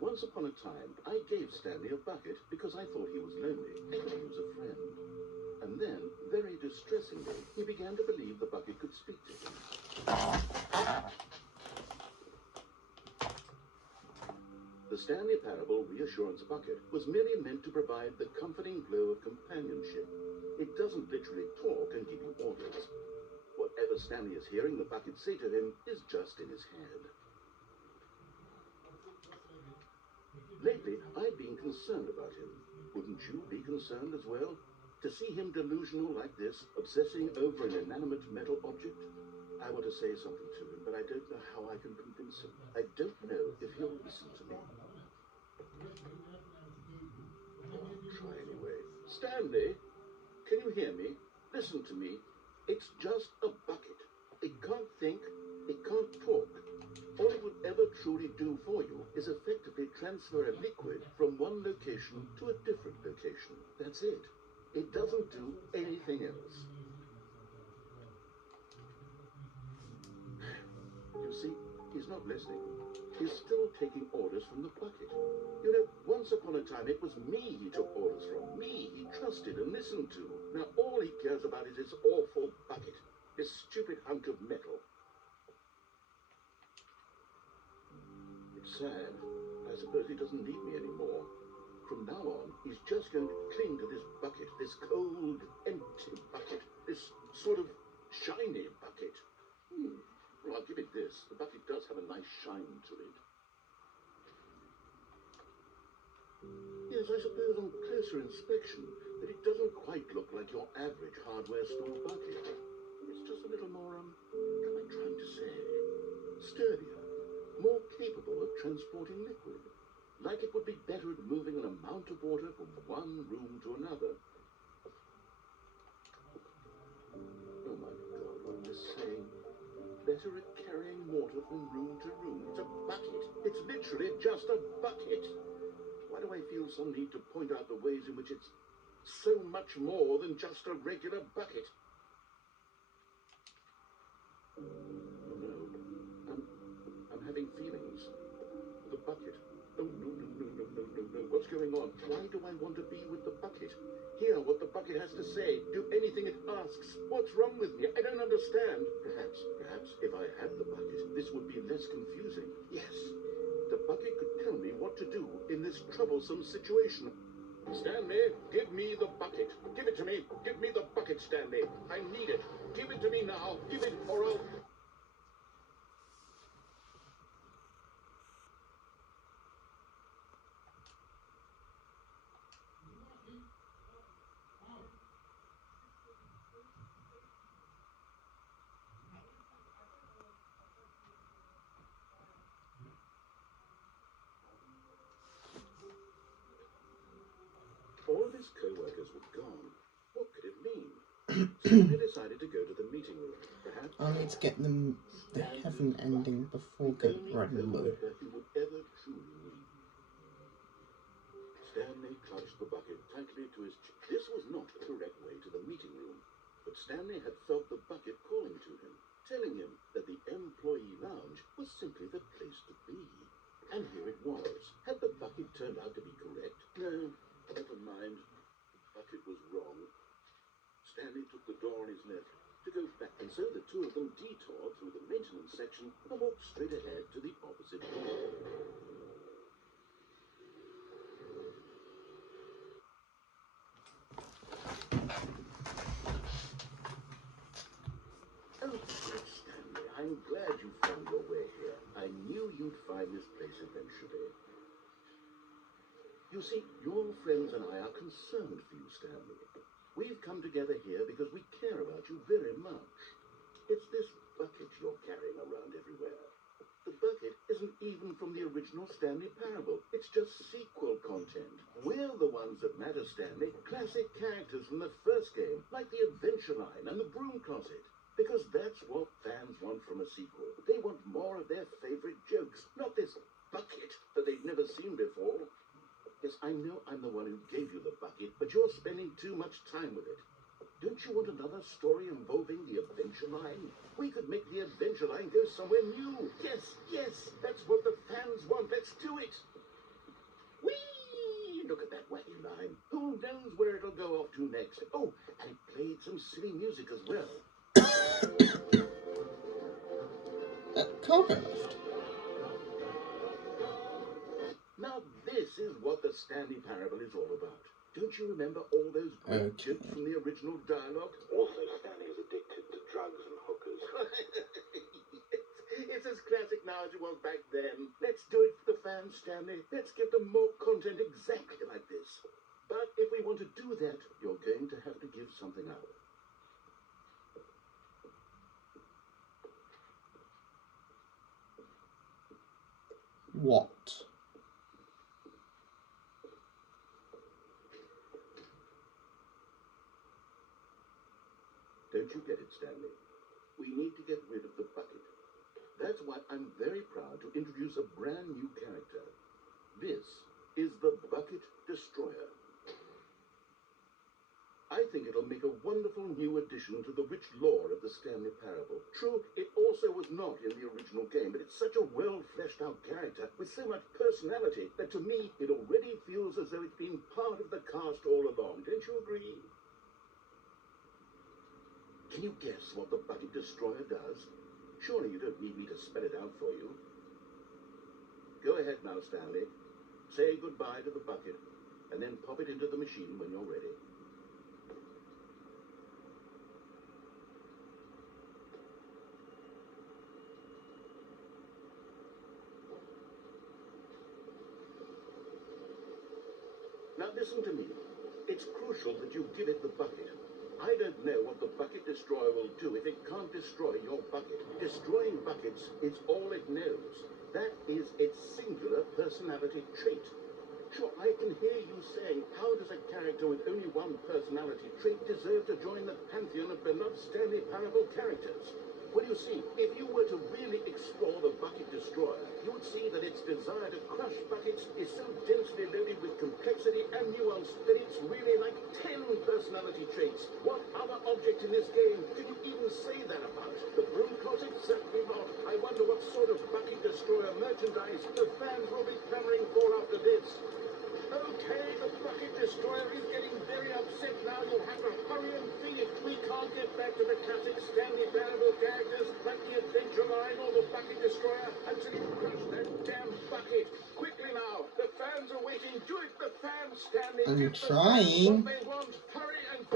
Once upon a time, I gave Stanley a bucket because I thought he was lonely. I thought he was a friend. And then, very distressingly, he began to believe the bucket could speak to him. The Stanley Parable Reassurance Bucket was merely meant to provide the comforting glow of companionship. It doesn't literally talk and give you orders. Whatever Stanley is hearing the bucket say to him is just in his head. Lately, I've been concerned about him. Wouldn't you be concerned as well? To see him delusional like this, obsessing over an inanimate metal object? I want to say something to him, but I don't know how I can convince him. I don't know if he'll listen to me. I'll try anyway. Stanley, can you hear me? Listen to me. It's just a bucket. It can't think. It can't talk. All it would ever truly do for you is effectively transfer a liquid from one location to a different location. That's it. It doesn't do anything else. You see, he's not listening. He's still taking orders from the bucket. You know, once upon a time, it was me he took orders from. Me he trusted and listened to. Now all he cares about is this awful bucket. This stupid hunk of metal. It's sad. I suppose he doesn't need me anymore. From now on, he's just going to cling to this bucket. This cold, empty bucket. This sort of shiny bucket. Well, I'll give it this. The bucket does have a nice shine to it. Yes, I suppose on closer inspection that it doesn't quite look like your average hardware store bucket. It's just a little more, I trying to say? Sturdier, more capable of transporting liquid. Like it would be better at moving an amount of water from one room to another. Oh my God, what am I saying? Better at carrying water from room to room. It's a bucket. It's literally just a bucket. Why do I feel some need to point out the ways in which it's so much more than just a regular bucket? Oh no, I'm having feelings. The bucket. Oh no. What's going on? Why do I want to be with the bucket? Hear what the bucket has to say. Do anything it asks. What's wrong with me? I don't understand. Perhaps if I had the bucket, this would be less confusing. Yes, the bucket could tell me what to do in this troublesome situation. Stanley, give me the bucket. Give it to me. Give me the bucket, Stanley. I need it. Give it to me now. Give it or I'll... All of his co-workers were gone. What could it mean? Stanley decided to go to the meeting room. Perhaps I need to get them the heaven ending before getting running low. he would ever truly need. Stanley clutched the bucket tightly to his chest. This was not the correct way to the meeting room, but Stanley had felt the bucket calling to him, telling him that the employee lounge was simply the place to be. And here it was. Had the bucket turned out to be correct? No, never mind. The bucket was wrong. Stanley took the door on his left to go back, and so the two of them detoured through the maintenance section and walked straight ahead to the opposite door. Oh, good Stanley, I'm glad you found your way here. I knew you'd find this place eventually. You see, your friends and I are concerned for you, Stanley. We've come together here because we care about you very much. It's this bucket you're carrying around everywhere. The bucket isn't even from the original Stanley Parable. It's just sequel content. We're the ones that matter, Stanley. Classic characters from the first game, like the Adventure Line and the Broom Closet. Because that's what fans want from a sequel. They want more of their favorite jokes, not this bucket that they've never seen before. Yes, I know I'm the one who gave you the bucket, but you're spending too much time with it. Don't you want another story involving the Adventure Line? We could make the Adventure Line go somewhere new. Yes, that's what the fans want. Let's do it. Whee! Look at that wacky line. Who knows where it'll go off to next? Oh, and it played some silly music as well. Cargo lift. Now this is what the Stanley Parable is all about. Don't you remember all those great jokes from the original dialogue? Also, Stanley is addicted to drugs and hookers. It's as classic now as it was back then. Let's do it for the fans, Stanley. Let's give them more content exactly like this. But if we want to do that, you're going to have to give something up. What? Don't you get it, Stanley? We need to get rid of the bucket. That's why I'm very proud to introduce a brand new character. This is the Bucket Destroyer. I think it'll make a wonderful new addition to the rich lore of the Stanley Parable. True, it also was not in the original game, but it's such a well-fleshed-out character with so much personality that to me, it already feels as though it's been part of the cast all along. Don't you agree? Can you guess what the Bucket Destroyer does? Surely you don't need me to spell it out for you. Go ahead now, Stanley. Say goodbye to the bucket, and then pop it into the machine when you're ready. Now listen to me. It's crucial that you give it the bucket. I don't know what the bucket destroyer will do if it can't destroy your bucket. Destroying buckets is all it knows. That is its singular personality trait. Sure, I can hear you saying, how does a character with only one personality trait deserve to join the pantheon of beloved Stanley Parable characters? Well, you see, if you were to really explore the Bucket Destroyer, you would see that its desire to crush buckets is so densely loaded with complexity and nuance that it's really like 10 personality traits. What other object in this game can you even say that about? The broom closet? Certainly not. I wonder what sort of Bucket Destroyer merchandise the fans will be clamoring for after this. Okay, the Bucket Destroyer is getting very upset now. You'll have to hurry and feed it. We can't get back to the classic Stanley Parable characters like the Adventure Line or the Bucket Destroyer until you crush that damn bucket. Quickly now, the fans are waiting. Do it, the fans, Stanley. I'm Give the trying. fans what they want. Hurry and...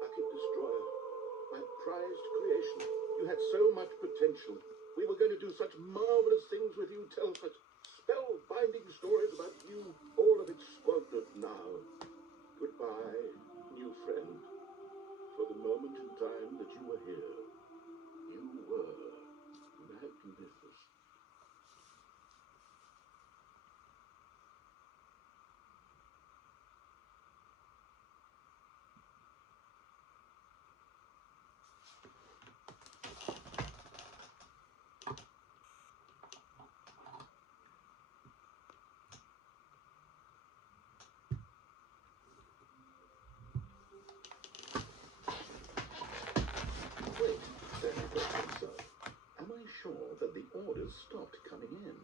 Bucket Destroyer, my prized creation. You had so much potential. We were going to do such marvelous things with you, Telford. Spellbinding stories about you, all of it squandered now. Goodbye, new friend. For the moment in time that you were here, you were magnificent. Wait, Stanley thought to himself. Am I sure that the orders stopped coming in?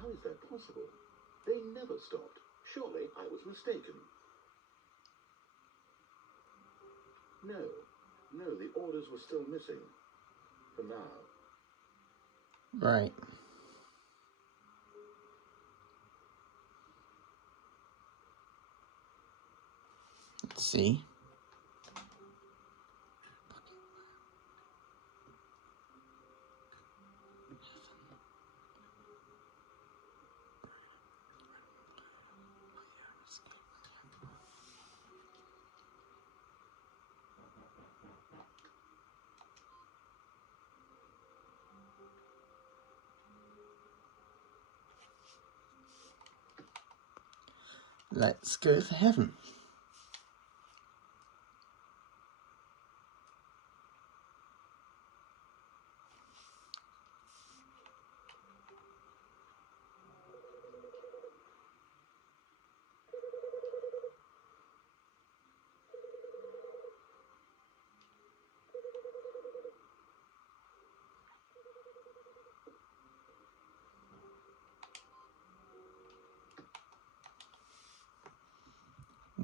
How is that possible? They never stopped. Surely I was mistaken. No, the orders were still missing. For now. Right. Let's see. Let's go for heaven.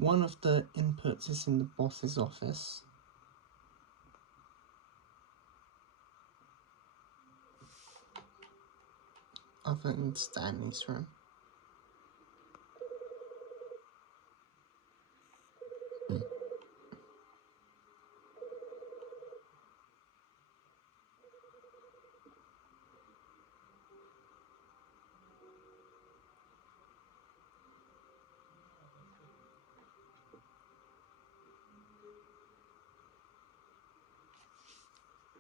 One of the inputs is in the boss's office. Other in Stanley's room.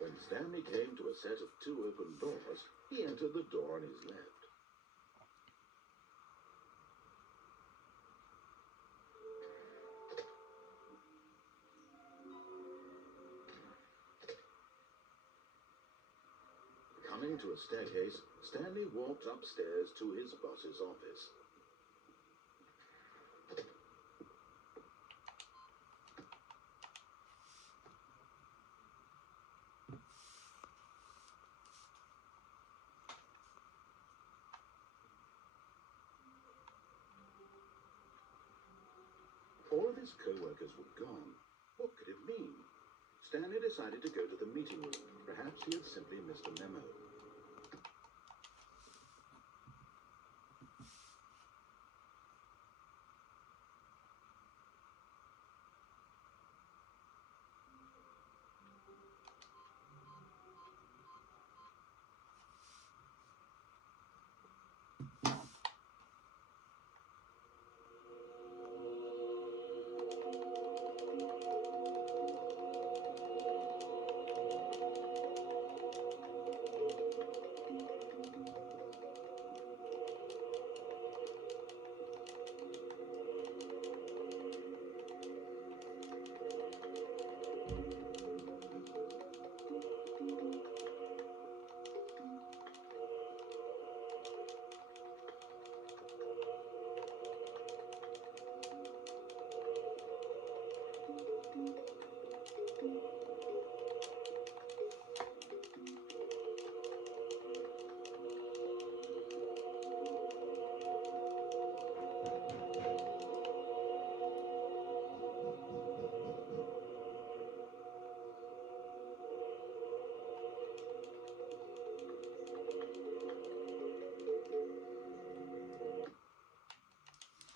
When Stanley came to a set of 2 open doors, he entered the door on his left. Coming to a staircase, Stanley walked upstairs to his boss's office. All of his co-workers were gone. What could it mean? Stanley decided to go to the meeting room. Perhaps he had simply missed a memo.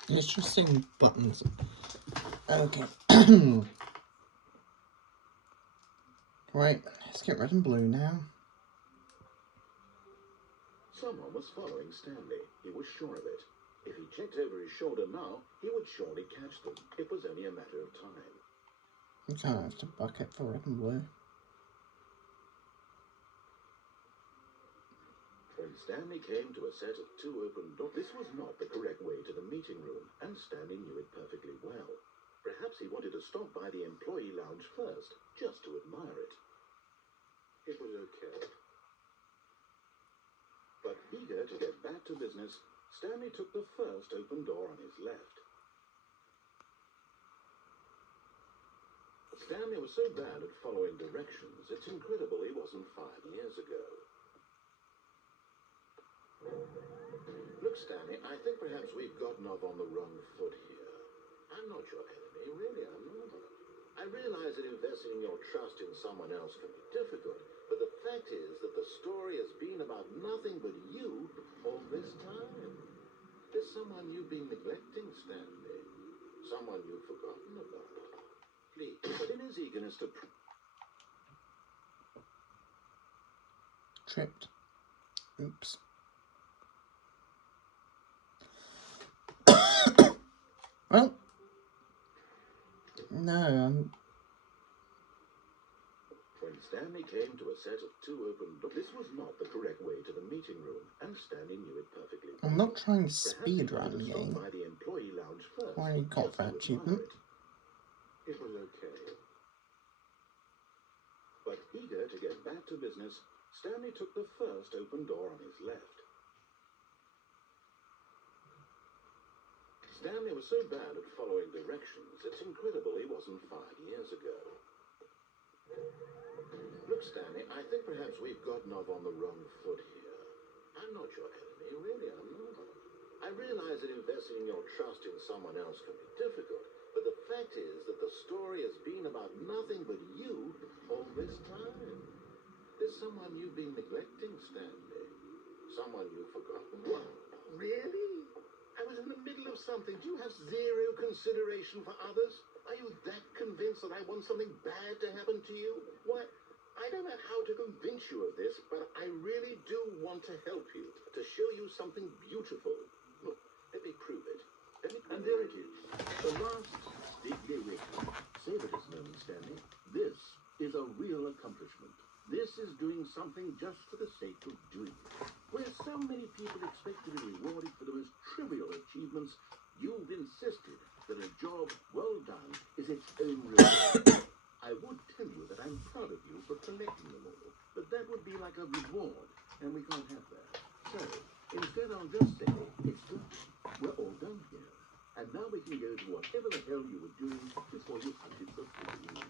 It's just saying buttons. Okay. Right, let's get red and blue now. Someone was following Stanley. He was sure of it. If he checked over his shoulder now, he would surely catch them. It was only a matter of time. You can't have to bucket for red and blue. When Stanley came to a set of 2 open doors, this was not the correct way to the meeting room, and Stanley knew it perfectly well. Perhaps he wanted to stop by the employee lounge first, just to admire it. It was okay. But eager to get back to business, Stanley took the first open door on his left. Stanley was so bad at following directions, it's incredible he wasn't 5 years ago. Look, Stanley, I think perhaps we've gotten off on the wrong foot here. I'm not your enemy, really, I'm not. I realize that investing your trust in someone else can be difficult, but the fact is that the story has been about nothing but you all this time. There's someone you've been neglecting, Stanley. Someone you've forgotten about. Please, but in his eagerness to... Tripped. Oops. Well, no, When Stanley came to a set of 2 open doors, this was not the correct way to the meeting room, and Stanley knew it perfectly well. I'm not trying to Perhaps speed he wanted run to stop game. by the employee lounge first. Why you got just that to achievement? admire it. It was okay. But eager to get back to business, Stanley took the first open door on his left. Stanley was so bad at following directions, it's incredible he wasn't 5 years ago. Look, Stanley, I think perhaps we've gotten off on the wrong foot here. I'm not your enemy, really, I'm not. I realize that investing your trust in someone else can be difficult, but the fact is that the story has been about nothing but you all this time. There's someone you've been neglecting, Stanley. Someone you've forgotten. What? Really? I was in the middle of something. Do you have zero consideration for others? Are you that convinced that I want something bad to happen to you? Why, I don't know how to convince you of this, but I really do want to help you, to show you something beautiful. Look, let me prove it. And there it is. The last big day record. Savor this moment, Stanley. This is a real accomplishment. This is doing something just for the sake of doing it. Where so many people expect to be rewarded for the most trivial achievements, you've insisted that a job well done is its own reward. I would tell you that I'm proud of you for collecting them all, but that would be like a reward, and we can't have that. So, instead I'll just say, it's done. We're all done here. And now we can go to whatever the hell you were doing before you hunted for food.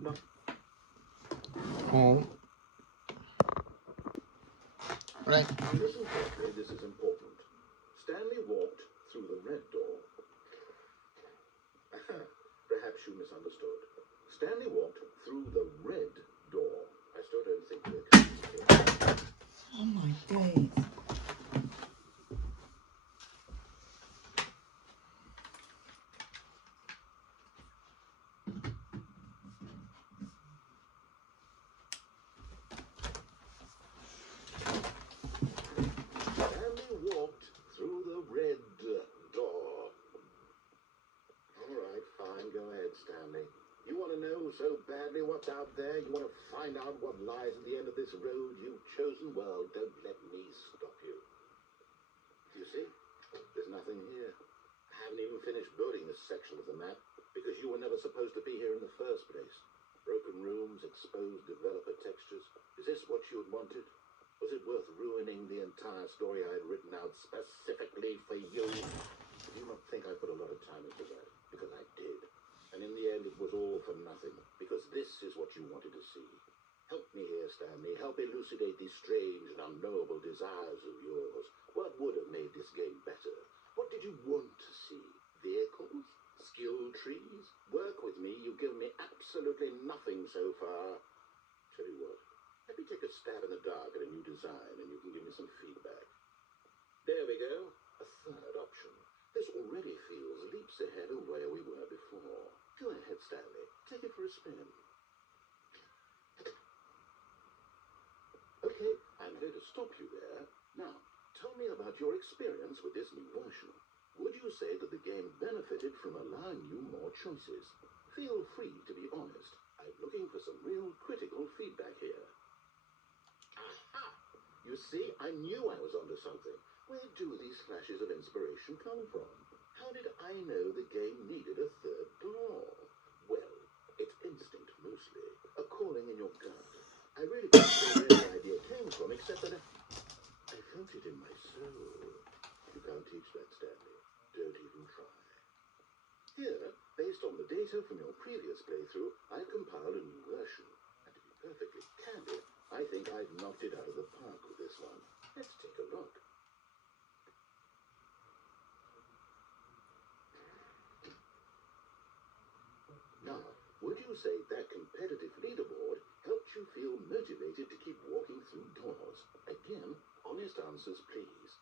No. Oh. Right. Listen carefully, this is important. Stanley walked through the red door. Perhaps you misunderstood. Stanley walked through the red door. I still don't think we're connected. Oh my days. Stanley walked through the red door. All right, fine. Go ahead, Stanley. You want to know so badly what's out there? You want to find out what lies at the end of this road you've chosen? Well, don't let me stop you. You see? There's nothing here. I haven't even finished building this section of the map because you were never supposed to be here in the first place. Broken rooms, exposed developer textures. Is this what you had wanted? Was it worth ruining the entire story I had written out specifically for you? You don't think I put a lot of time into that, because I did. And in the end, it was all for nothing, because this is what you wanted to see. Help me here, Stanley. Help elucidate these strange and unknowable desires of yours. What would have made this game better? What did you want to see? Vehicles? Skill trees? Work with me. You've given me absolutely nothing so far. Tell you what. Let me take a stab in the dark at a new design, and you can give me some feedback. There we go. A third option. This already feels leaps ahead of where we were before. Go ahead, Stanley. Take it for a spin. Okay, I'm going to stop you there. Now, tell me about your experience with this new version. Would you say that the game benefited from allowing you more choices? Feel free to be honest. I'm looking for some real critical feedback here. Aha! You see, I knew I was onto something. Where do these flashes of inspiration come from? How did I know the game needed a third door? Well, it's instinct mostly, a calling in your gut. I really don't know where the idea came from, except that I felt it in my soul. You can't teach that, Stanley. Don't even try. Here, based on the data from your previous playthrough, I've compiled a new version. And to be perfectly candid, I think I've knocked it out of the park with this one. Let's take a look. Now, would you say that competitive leaderboard helped you feel motivated to keep walking through doors? Again, honest answers, please.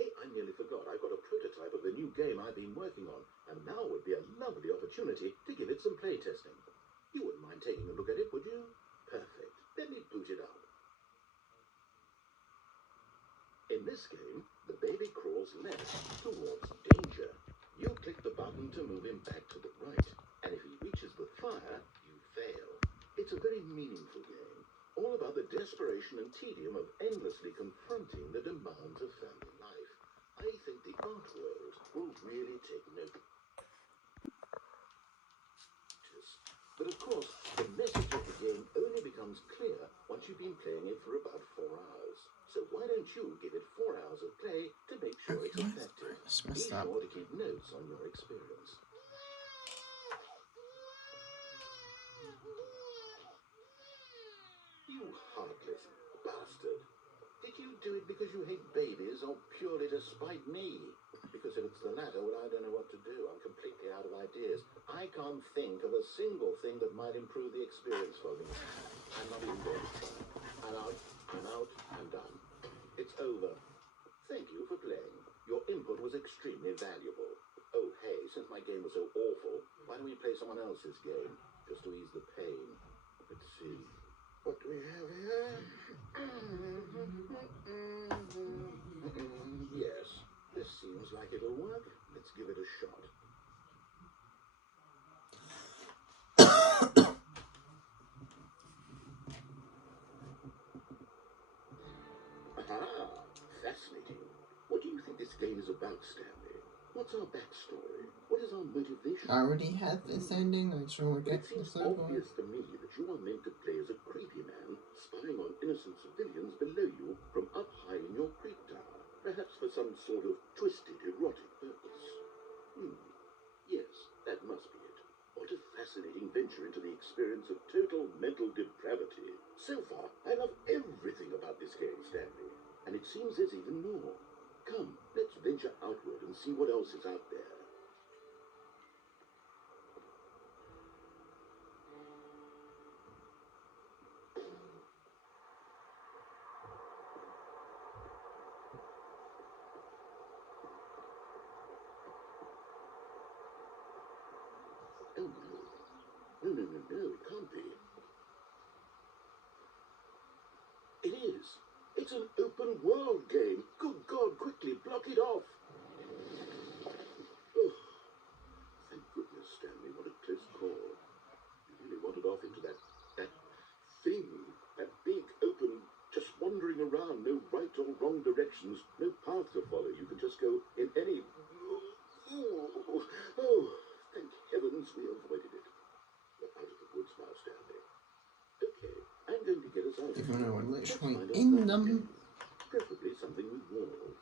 Hey, I nearly forgot. I've got a prototype of the new game I've been working on, and now would be a lovely opportunity to give it some playtesting. You wouldn't mind taking a look at it, would you? Perfect. Let me boot it up. In this game, the baby crawls left towards danger. You click the button to move him back to the right, and if he reaches the fire, you fail. It's a very meaningful game, all about the desperation and tedium of endlessly confronting the demands of family life. I think the art world will really take notice. But of course, the message of the game only becomes clear once you've been playing it for about 4 hours. So why don't you give it 4 hours of play to make sure it's effective? Be sure to keep notes on your experience. You heartless bastard. Did you do it because you hate babies or purely to spite me? Because if it's the latter, well, I don't know what to do. I'm completely out of ideas. I can't think of a single thing that might improve the experience for me. I'm not even going to try. I'm out. I'm done. It's over. Thank you for playing. Your input was extremely valuable. Oh, hey, since my game was so awful, why don't we play someone else's game? Just to ease the pain. Let's see. What do we have here? Yes, this seems like it'll work. Let's give it a shot. Aha! Fascinating. What do you think this game is about, Stanley? What's our backstory? What is our motivation? I already had this ending, I just want to get It this seems over. obvious to me that you are meant to play as a creepy man spying on innocent civilians below you from up high in your creep tower, perhaps for some sort of twisted erotic purpose. Yes, that must be it. What a fascinating venture into the experience of total mental depravity. So far, I love everything about this game, Stanley. And it seems there's even more. Come, let's venture outward and see what else is out there. Oh no. No, it can't be. It is. It's an open world game. Good God, quickly block it off. Oh, thank goodness, Stanley. What a close call. You really wandered off into that thing. That big, open, just wandering around. No right or wrong directions. No path to follow. You can just go in any... Oh, thank heavens we avoided it. We're out of the woods now, Stanley. Okay, I'm going to get us out of Even though we're Let's literally find in ourselves them. again. Preferably something with walls.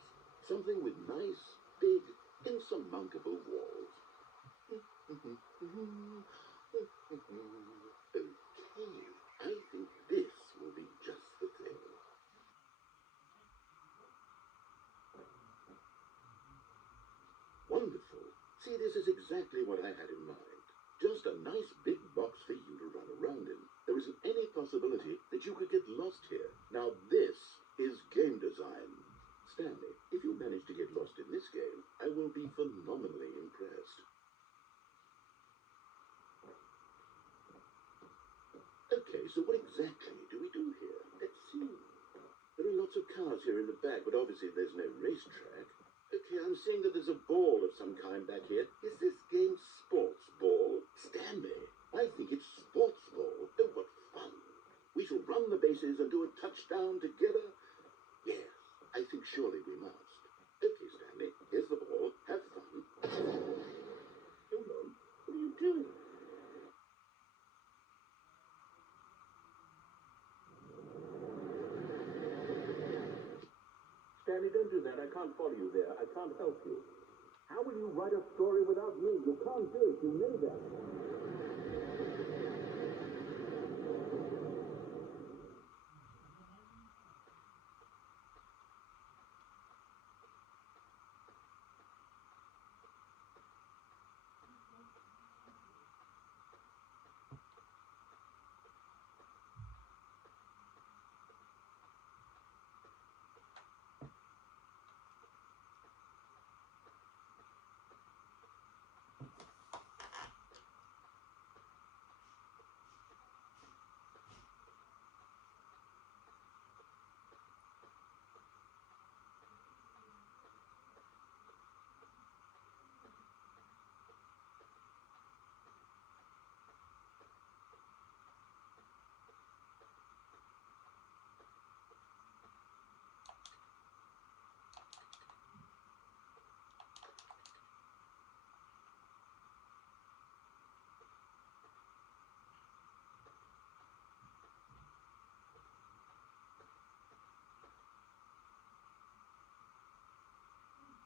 Something with nice, big, insurmountable walls. Okay, I think this will be just the thing. Wonderful. See, this is exactly what I had in mind. Just a nice big box for you to run around in. There isn't any possibility that you could get lost here. Now this is game design. Stanley, if you manage to get lost in this game, I will be phenomenally impressed. Okay, so what exactly do we do here? Let's see. There are lots of cars here in the back, but obviously there's no racetrack. Okay, I'm seeing that there's a ball of some kind back here. Is this game sports ball? Stanley, I think it's sports ball. Oh, what fun. We shall run the bases and do a touchdown together. Yes, I think surely we must. Okay, Stanley, here's the ball. Have fun. Hold on. What are you doing? Stanley, don't do that. I can't follow you there. I can't help you. How will you write a story without me? You can't do it. You know that.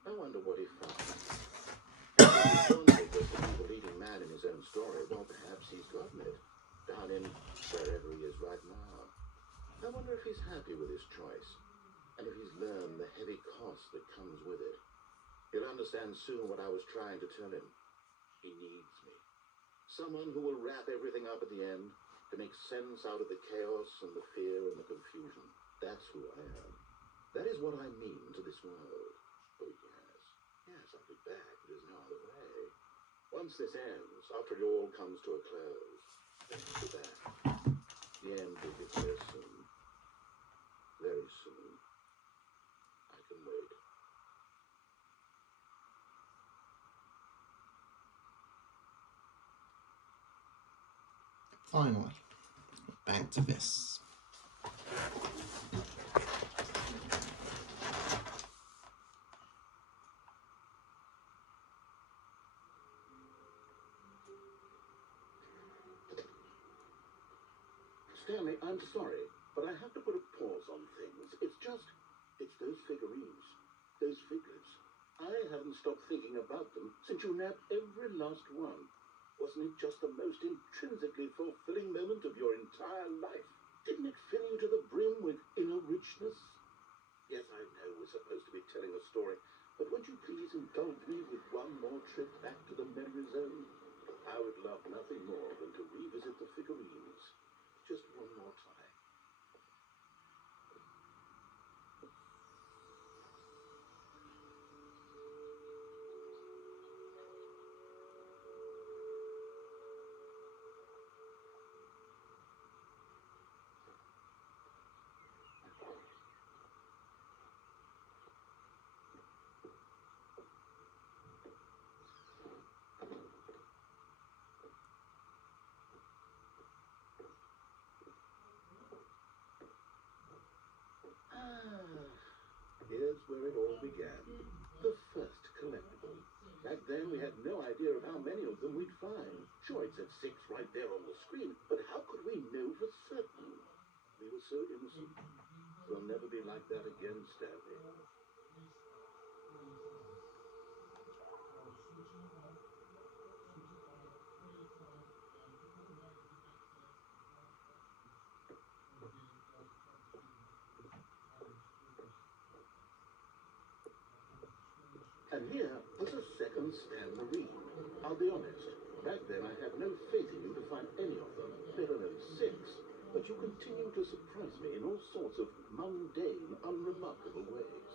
I wonder what he found. Stanley was the leading man in his own story. Well, perhaps he's gotten it. Down in wherever he is right now. I wonder if he's happy with his choice. And if he's learned the heavy cost that comes with it. He'll understand soon what I was trying to tell him. He needs me. Someone who will wrap everything up at the end to make sense out of the chaos and the fear and the confusion. That's who I am. That is what I mean to this world. Oh, yes. Yes, I'll be back. There's no other way. Once this ends, after it all comes to a close, then I'll be back. The end will be very soon. Very soon. I can wait. Finally, back to this. Stanley, I'm sorry, but I have to put a pause on things. It's those figurines. Those figures. I haven't stopped thinking about them since you nabbed every last one. Wasn't it just the most intrinsically fulfilling moment of your entire life? Didn't it fill you to the brim with inner richness? Yes, I know we're supposed to be telling a story, but won't you please indulge me with one more trip back to the memory zone? I would love nothing more than to revisit the figurines. Just one more time. Here's where it all began. The first collectible. Back then, we had no idea of how many of them we'd find. Sure, it said 6 right there on the screen, but how could we know for certain? We were so innocent. We'll never be like that again, Stanley. And here was a second Stan Marine. I'll be honest, back then I had no faith in you to find any of them, let alone 6. But you continue to surprise me in all sorts of mundane, unremarkable ways.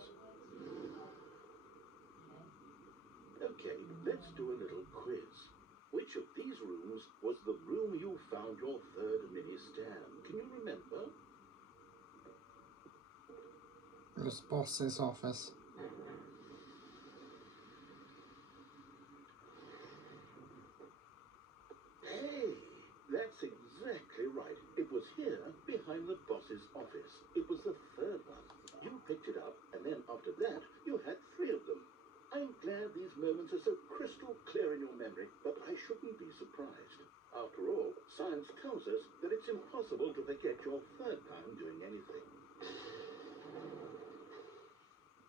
Okay, let's do a little quiz. Which of these rooms was the room you found your third mini Stan? Can you remember? It was boss's office. Hey, that's exactly right. It was here, behind the boss's office. It was the third one. You picked it up, and then after that, you had 3 of them. I'm glad these moments are so crystal clear in your memory, but I shouldn't be surprised. After all, science tells us that it's impossible to forget your third time doing anything.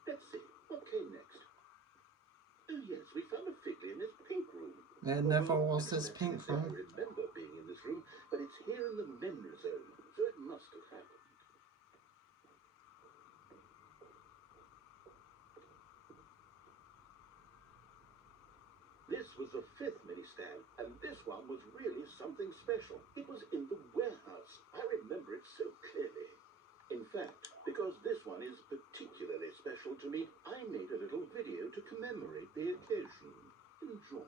Let's see, what came next? Oh yes, we found a figure in this pink room. There never was this pink I room. remember being in this room, but it's here in the memory zone, so it must have happened. This was the 5th mini Stan, and this one was really something special. It was in the warehouse. I remember it so clearly. In fact, because this one is particularly special to me, I made a little video to commemorate the occasion. Enjoy.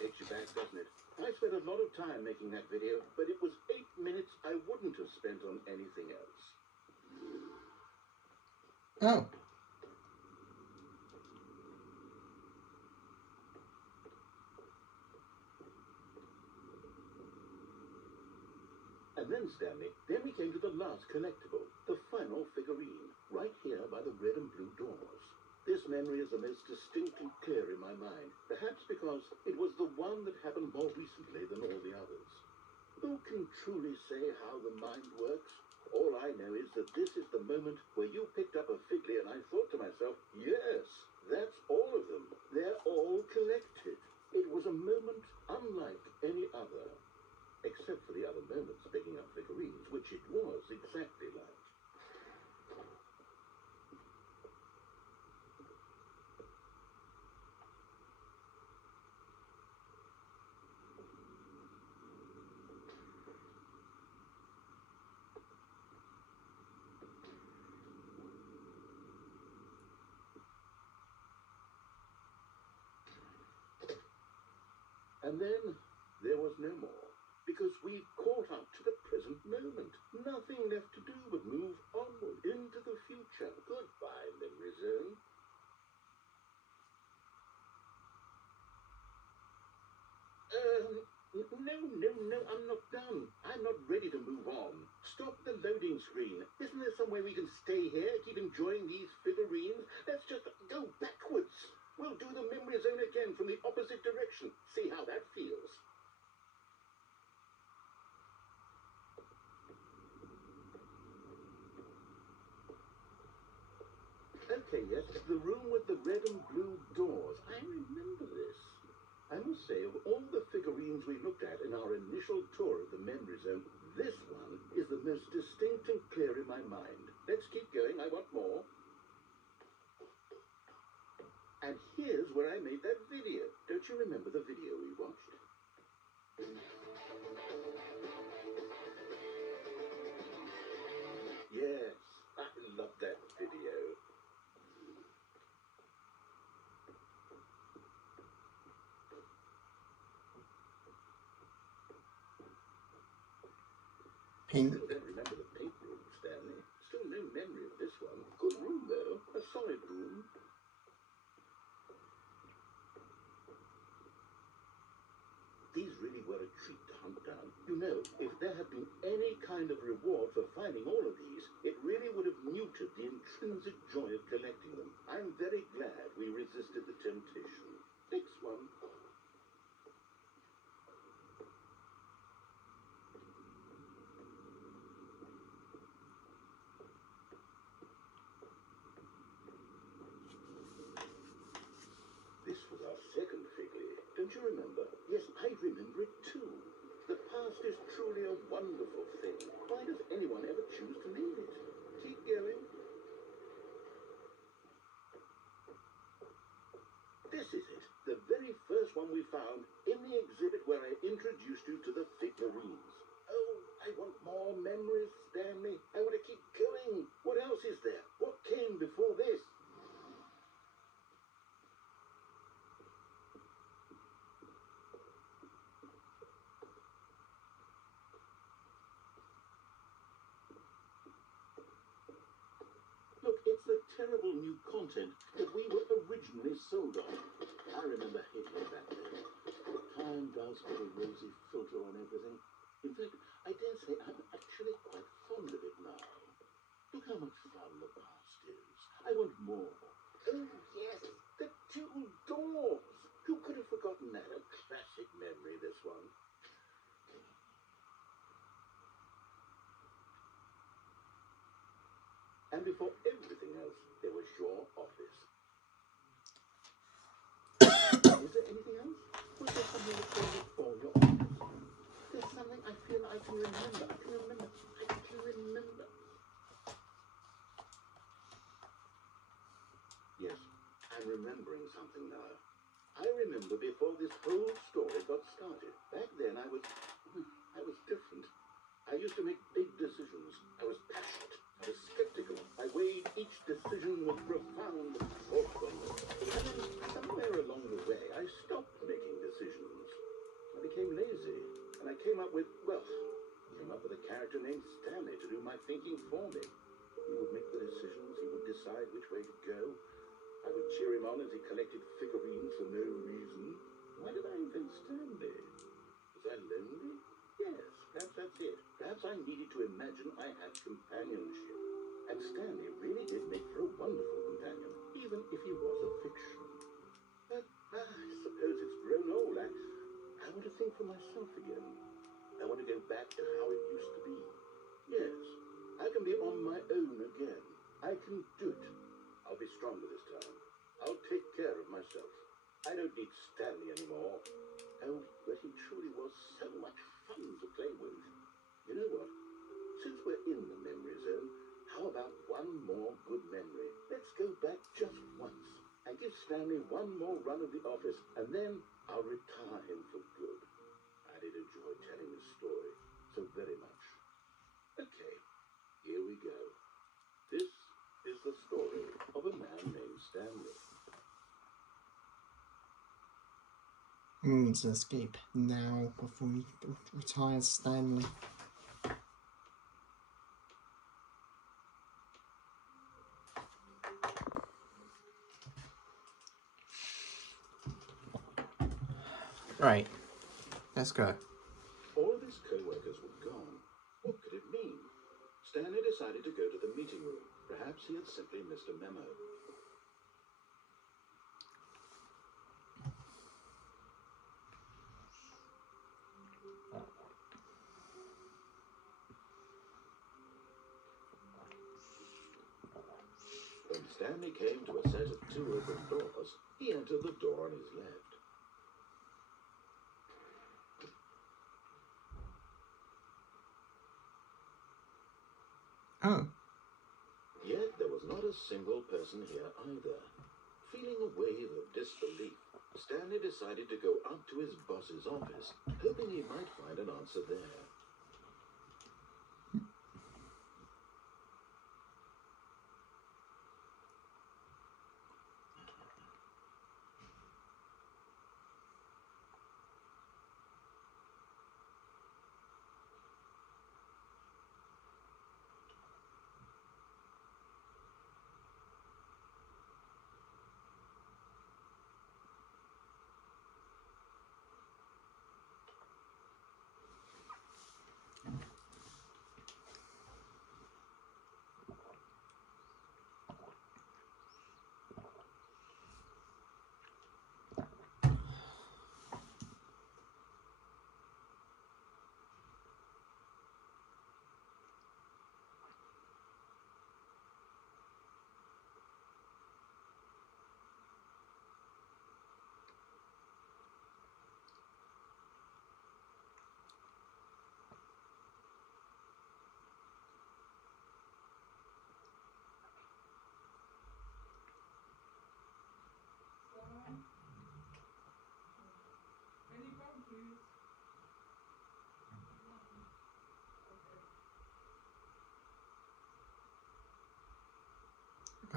Takes you back, doesn't it? I spent a lot of time making that video, but it was 8 minutes I wouldn't have spent on anything else. Oh. And then, Stanley, then we came to the last collectible, the final figurine, right here by the red and blue doors. This memory is the most distinct and clear in my mind, perhaps because it was the one that happened more recently than all the others. Who can truly say how the mind works? All I know is that this is the moment where you picked up a figure and I thought to myself, yes, that's all of them. They're all collected. It was a moment unlike any other. Except for the other moments picking up figurines, which it was exactly like. And then there was no more, because we caught up to the present moment. Nothing left to do but move onward into the future. Goodbye, memory zone. No, I'm not done. I'm not ready to move on. Stop the loading screen. Isn't there some way we can stay here, keep enjoying these figurines? Let's just go backwards. We'll do the memory zone again from the opposite direction. See how that feels. Okay, yes, the room with the red and blue doors. I remember this. I must say, of all the figurines we looked at in our initial tour of the memory zone, this one is the most distinct and clear in my mind. Let's keep going, I want more. And here's where I made that video. Don't you remember the video we watched? Yes, I love that video. Pink. Still don't remember the pink room, Stanley. Still no memory of this one. Good room, though. A solid room. These really were a treat to hunt down. You know, if there had been any kind of reward for finding all of these, it really would have muted the intrinsic joy of collecting them. I'm very glad we resisted the temptation. Next one. This was our second figure. Don't you remember? Yes, I remember it too. The past is truly a wonderful thing. Why does anyone ever choose to leave it? Keep going. This is it. The very first one we found in the exhibit where I introduced you to the figurines. Oh, I want more memories, Stanley. I want to keep going. What else is there? What came before this? Look, it's the terrible new content that we were originally sold on. I remember hating it back then. The time does put a rosy filter on everything. In fact, I dare say I'm actually quite fond of it now. Look how much fun the past is. I want more. Oh, yes, the two doors. Who could have forgotten that? A classic memory, this one. And before everything else, there was your office. Is there anything else? Was there something that came before your office? There's something I feel I can remember. I can remember. Yes, I'm remembering something now. I remember before this whole story got started. Back then I was different. I used to make big decisions. I was passionate. I was skeptical. I weighed each decision with profound thoughtfulness. And then somewhere along the way, I stopped making decisions. I became lazy. And I came up with a character named Stanley to do my thinking for me. He would make the decisions. He would decide which way to go. I would cheer him on as he collected figurines for no reason. Why did I invent Stanley? Was I lonely? Yes, perhaps that's it. Perhaps I needed to imagine I had companionship. And Stanley really did make for a wonderful companion, even if he was a fiction. But I suppose it's grown old. I want to think for myself again. I want to go back to how it used to be. Yes, I can be on my own again. I can do it. I'll be stronger this time. I'll take care of myself. I don't need Stanley anymore. Oh, but he truly was so much fun to play with. You know what? Since we're in the memory zone, how about one more good memory? Let's go back just once and give Stanley one more run of the office, and then I'll retire him for good. I did enjoy telling this story so very much. Okay, here we go. This is the story of a man named Stanley. We need to escape now before he retires Stanley. Right, let's go. All of his co-workers were gone. What could it mean? Stanley decided to go to the meeting room. Perhaps he had simply missed a memo. When Stanley came to a set of two open doors, he entered the door on his left. Oh. Yet there was not a single person here either. Feeling a wave of disbelief, Stanley decided to go up to his boss's office, hoping he might find an answer there.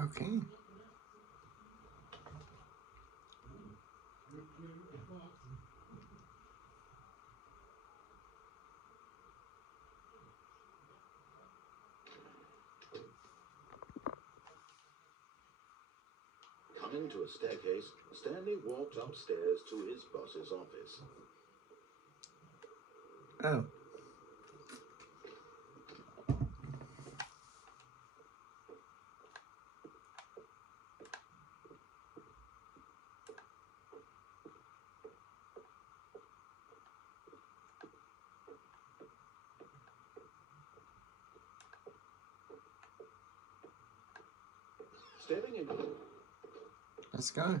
Okay. Coming to a staircase, Stanley walked upstairs to his boss's office. Oh. Stepping into the Let's go.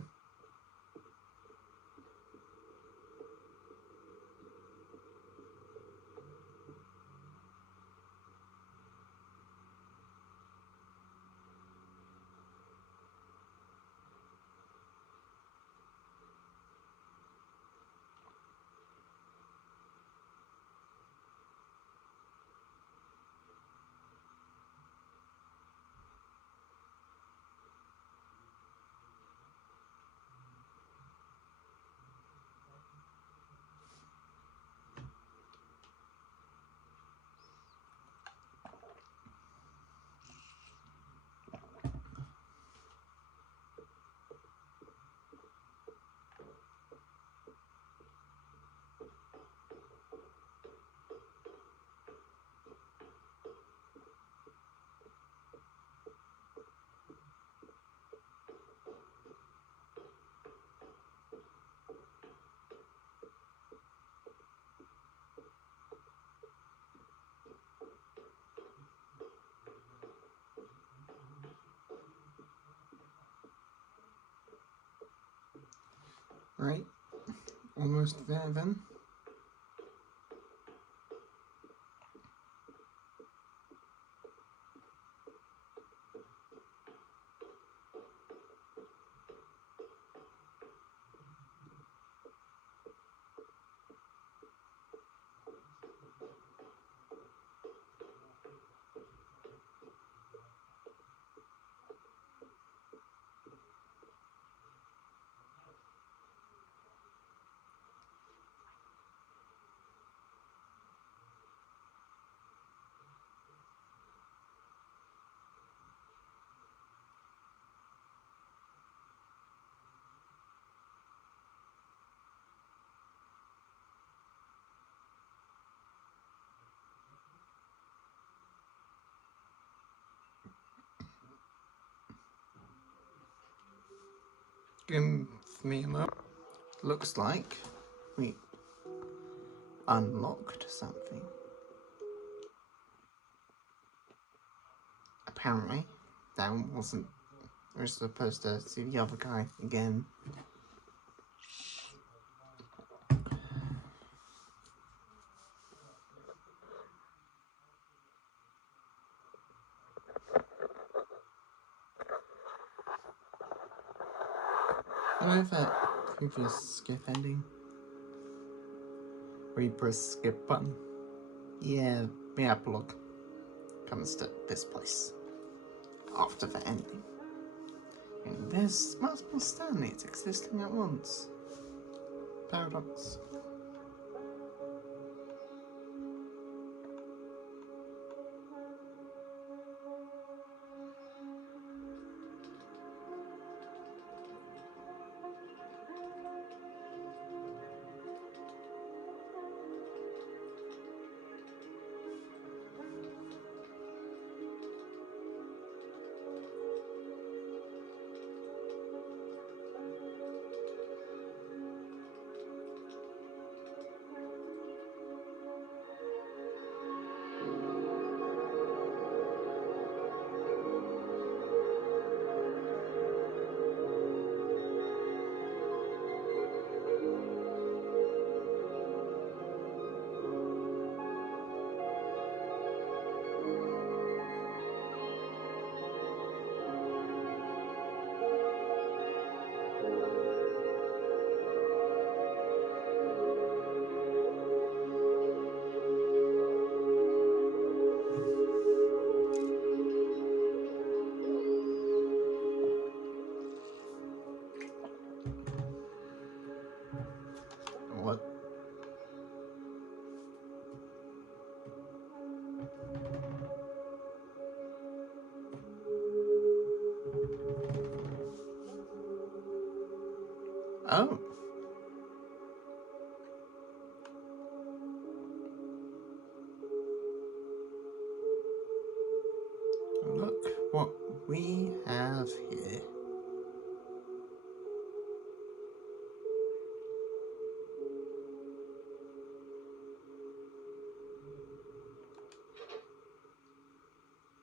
Right. Almost there then. Give me a moment. Looks like we unlocked something. Apparently, that wasn't. We're supposed to see the other guy again. I know that previous skip ending where you press skip button. Yeah, the epilogue comes to this place after the ending. And there's multiple Stanleys existing at once. Paradox. Oh. Look what we have here.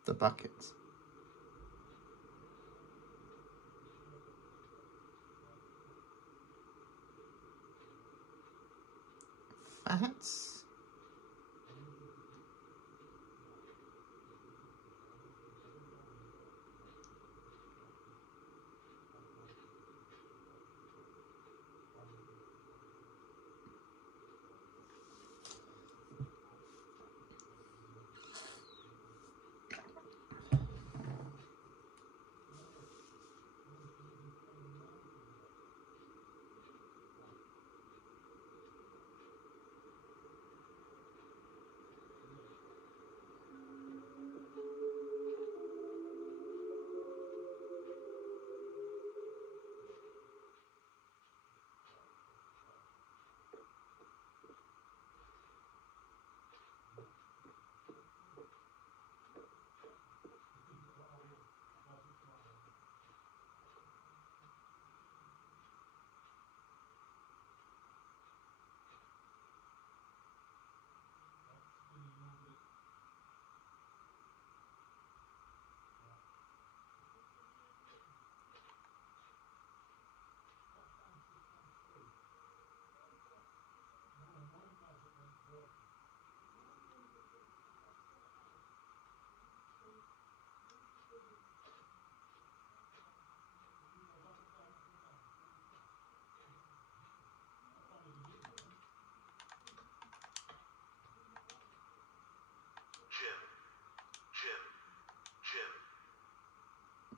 The buckets. Fats.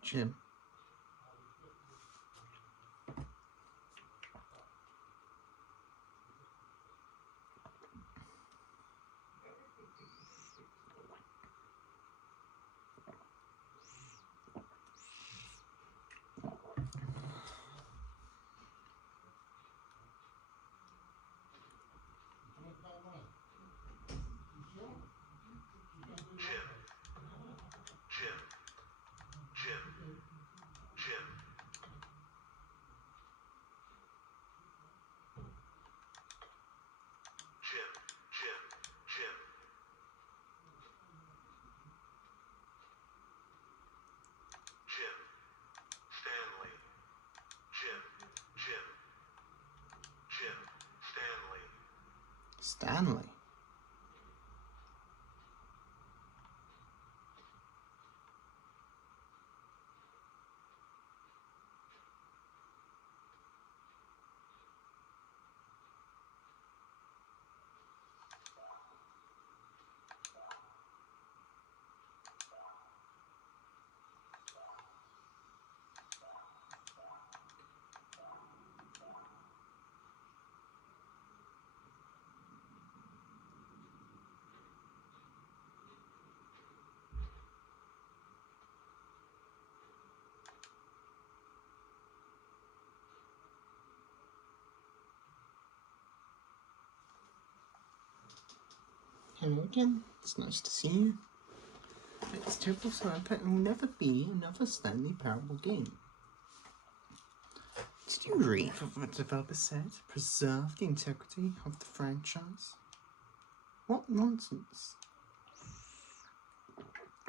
Jim. Stanley. Hello again. It's nice to see you. It's terrible, so I bet it will never be another Stanley Parable game. Did you read what the developer said? Preserve the integrity of the franchise? What nonsense.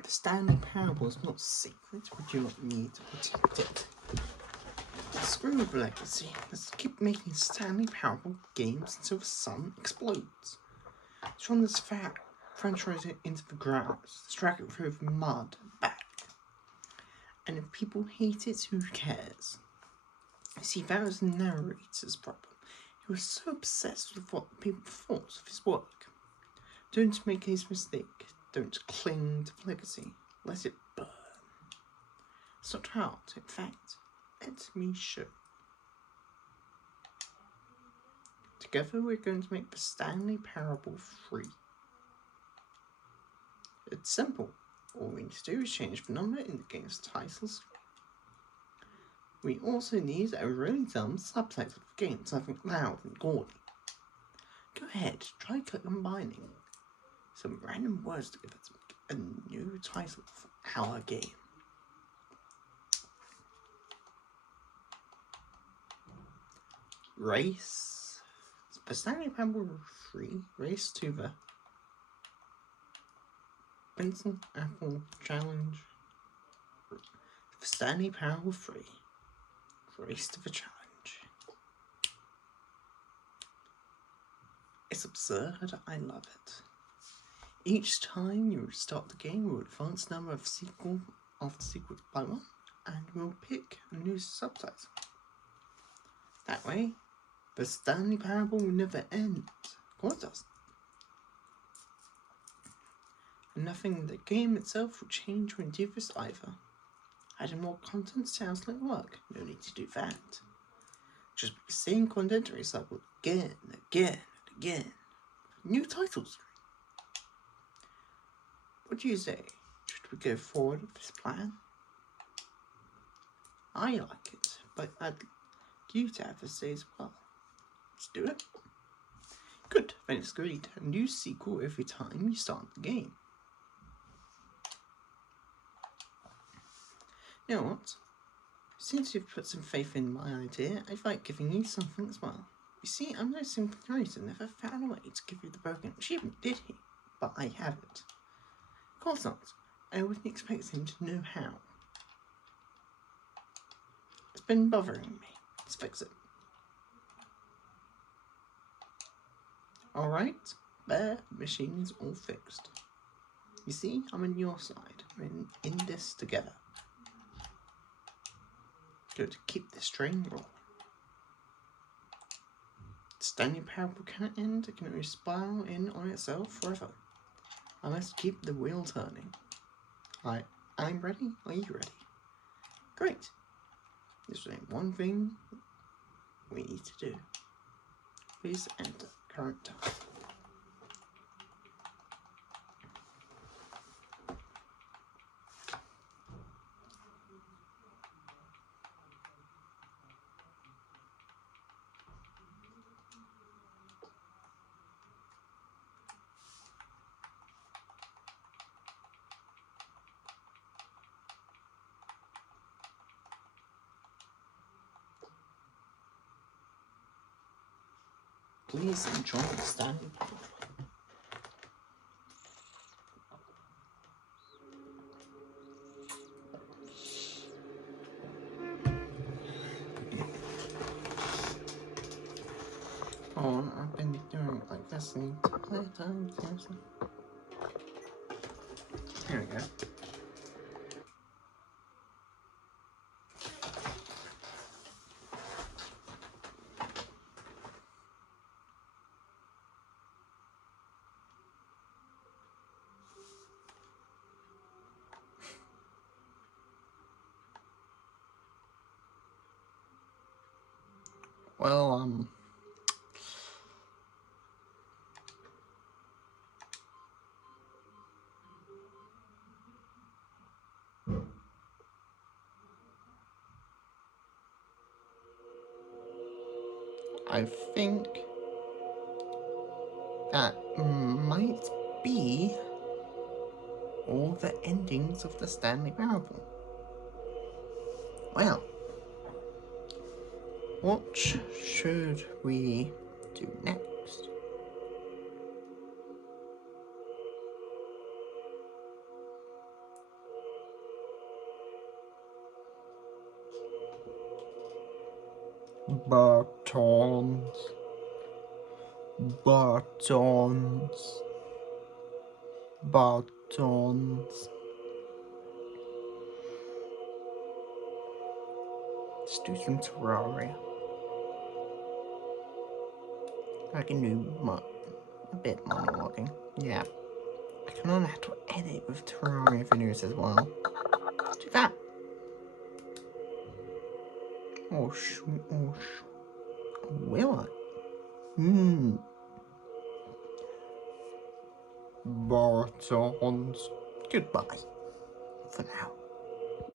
The Stanley Parable is not sacred. We do not need to protect it. Screw with legacy. Let's keep making Stanley Parable games until the sun explodes. Let's run this franchise into the ground. Let's drag it through the mud back. And if people hate it, who cares? You see, that was the narrator's problem. He was so obsessed with what people thought of his work. Don't make his mistake. Don't cling to the legacy. Let it burn. It's not hard. In fact, let me show. Together we're going to make the Stanley Parable free. It's simple. All we need to do is change the number in the game's titles. We also need a really dumb subtitle for the game, something loud and gaudy. Go ahead, try combining some random words together to make a new title for our game. Race. For Stanley Parable 3, race to the Benson Apple Challenge. For Stanley Parable 3, race to the challenge. It's absurd, I love it. Each time you restart the game, we'll advance the number of sequels by one, and we'll pick a new subtitle. That way, the Stanley Parable will never end. Of course it does. And nothing in the game itself will change when you do this either. Adding more content sounds like work. No need to do that. Just be the same content recycled again and again and again. New titles. What do you say? Should we go forward with this plan? I like it, but I'd like you to have a say as well. Let's do it. Good, then it's agreed. A new sequel every time you start the game. You know what? Since you've put some faith in my idea, I'd like giving you something as well. You see, I'm no simple creator, never found a way to give you the broken achievement, did he? But I have it. Of course not. I wouldn't expect him to know how. It's been bothering me. Let's fix it. Alright, there, the machine is all fixed. You see, I'm on your side. We're in this together. Good, keep this train rolling. Stanley Parable can't end, it can only spiral in on itself forever. I must keep the wheel turning. I'm ready, are you ready? Great. There's only one thing we need to do. Please enter current time. Please enjoy the Stanley Parable. Oh, I've been doing it like this the entire time, seriously. Here we go. Well, I think that might be all the endings of the Stanley Parable. Well, what should we do next? Buttons. Buttons. Buttons. Let's do some Terraria. I can do a bit monologuing. Yeah. I can learn how to edit with Terraria videos as well. Do that. Oh, will I? Buttons. Goodbye for now.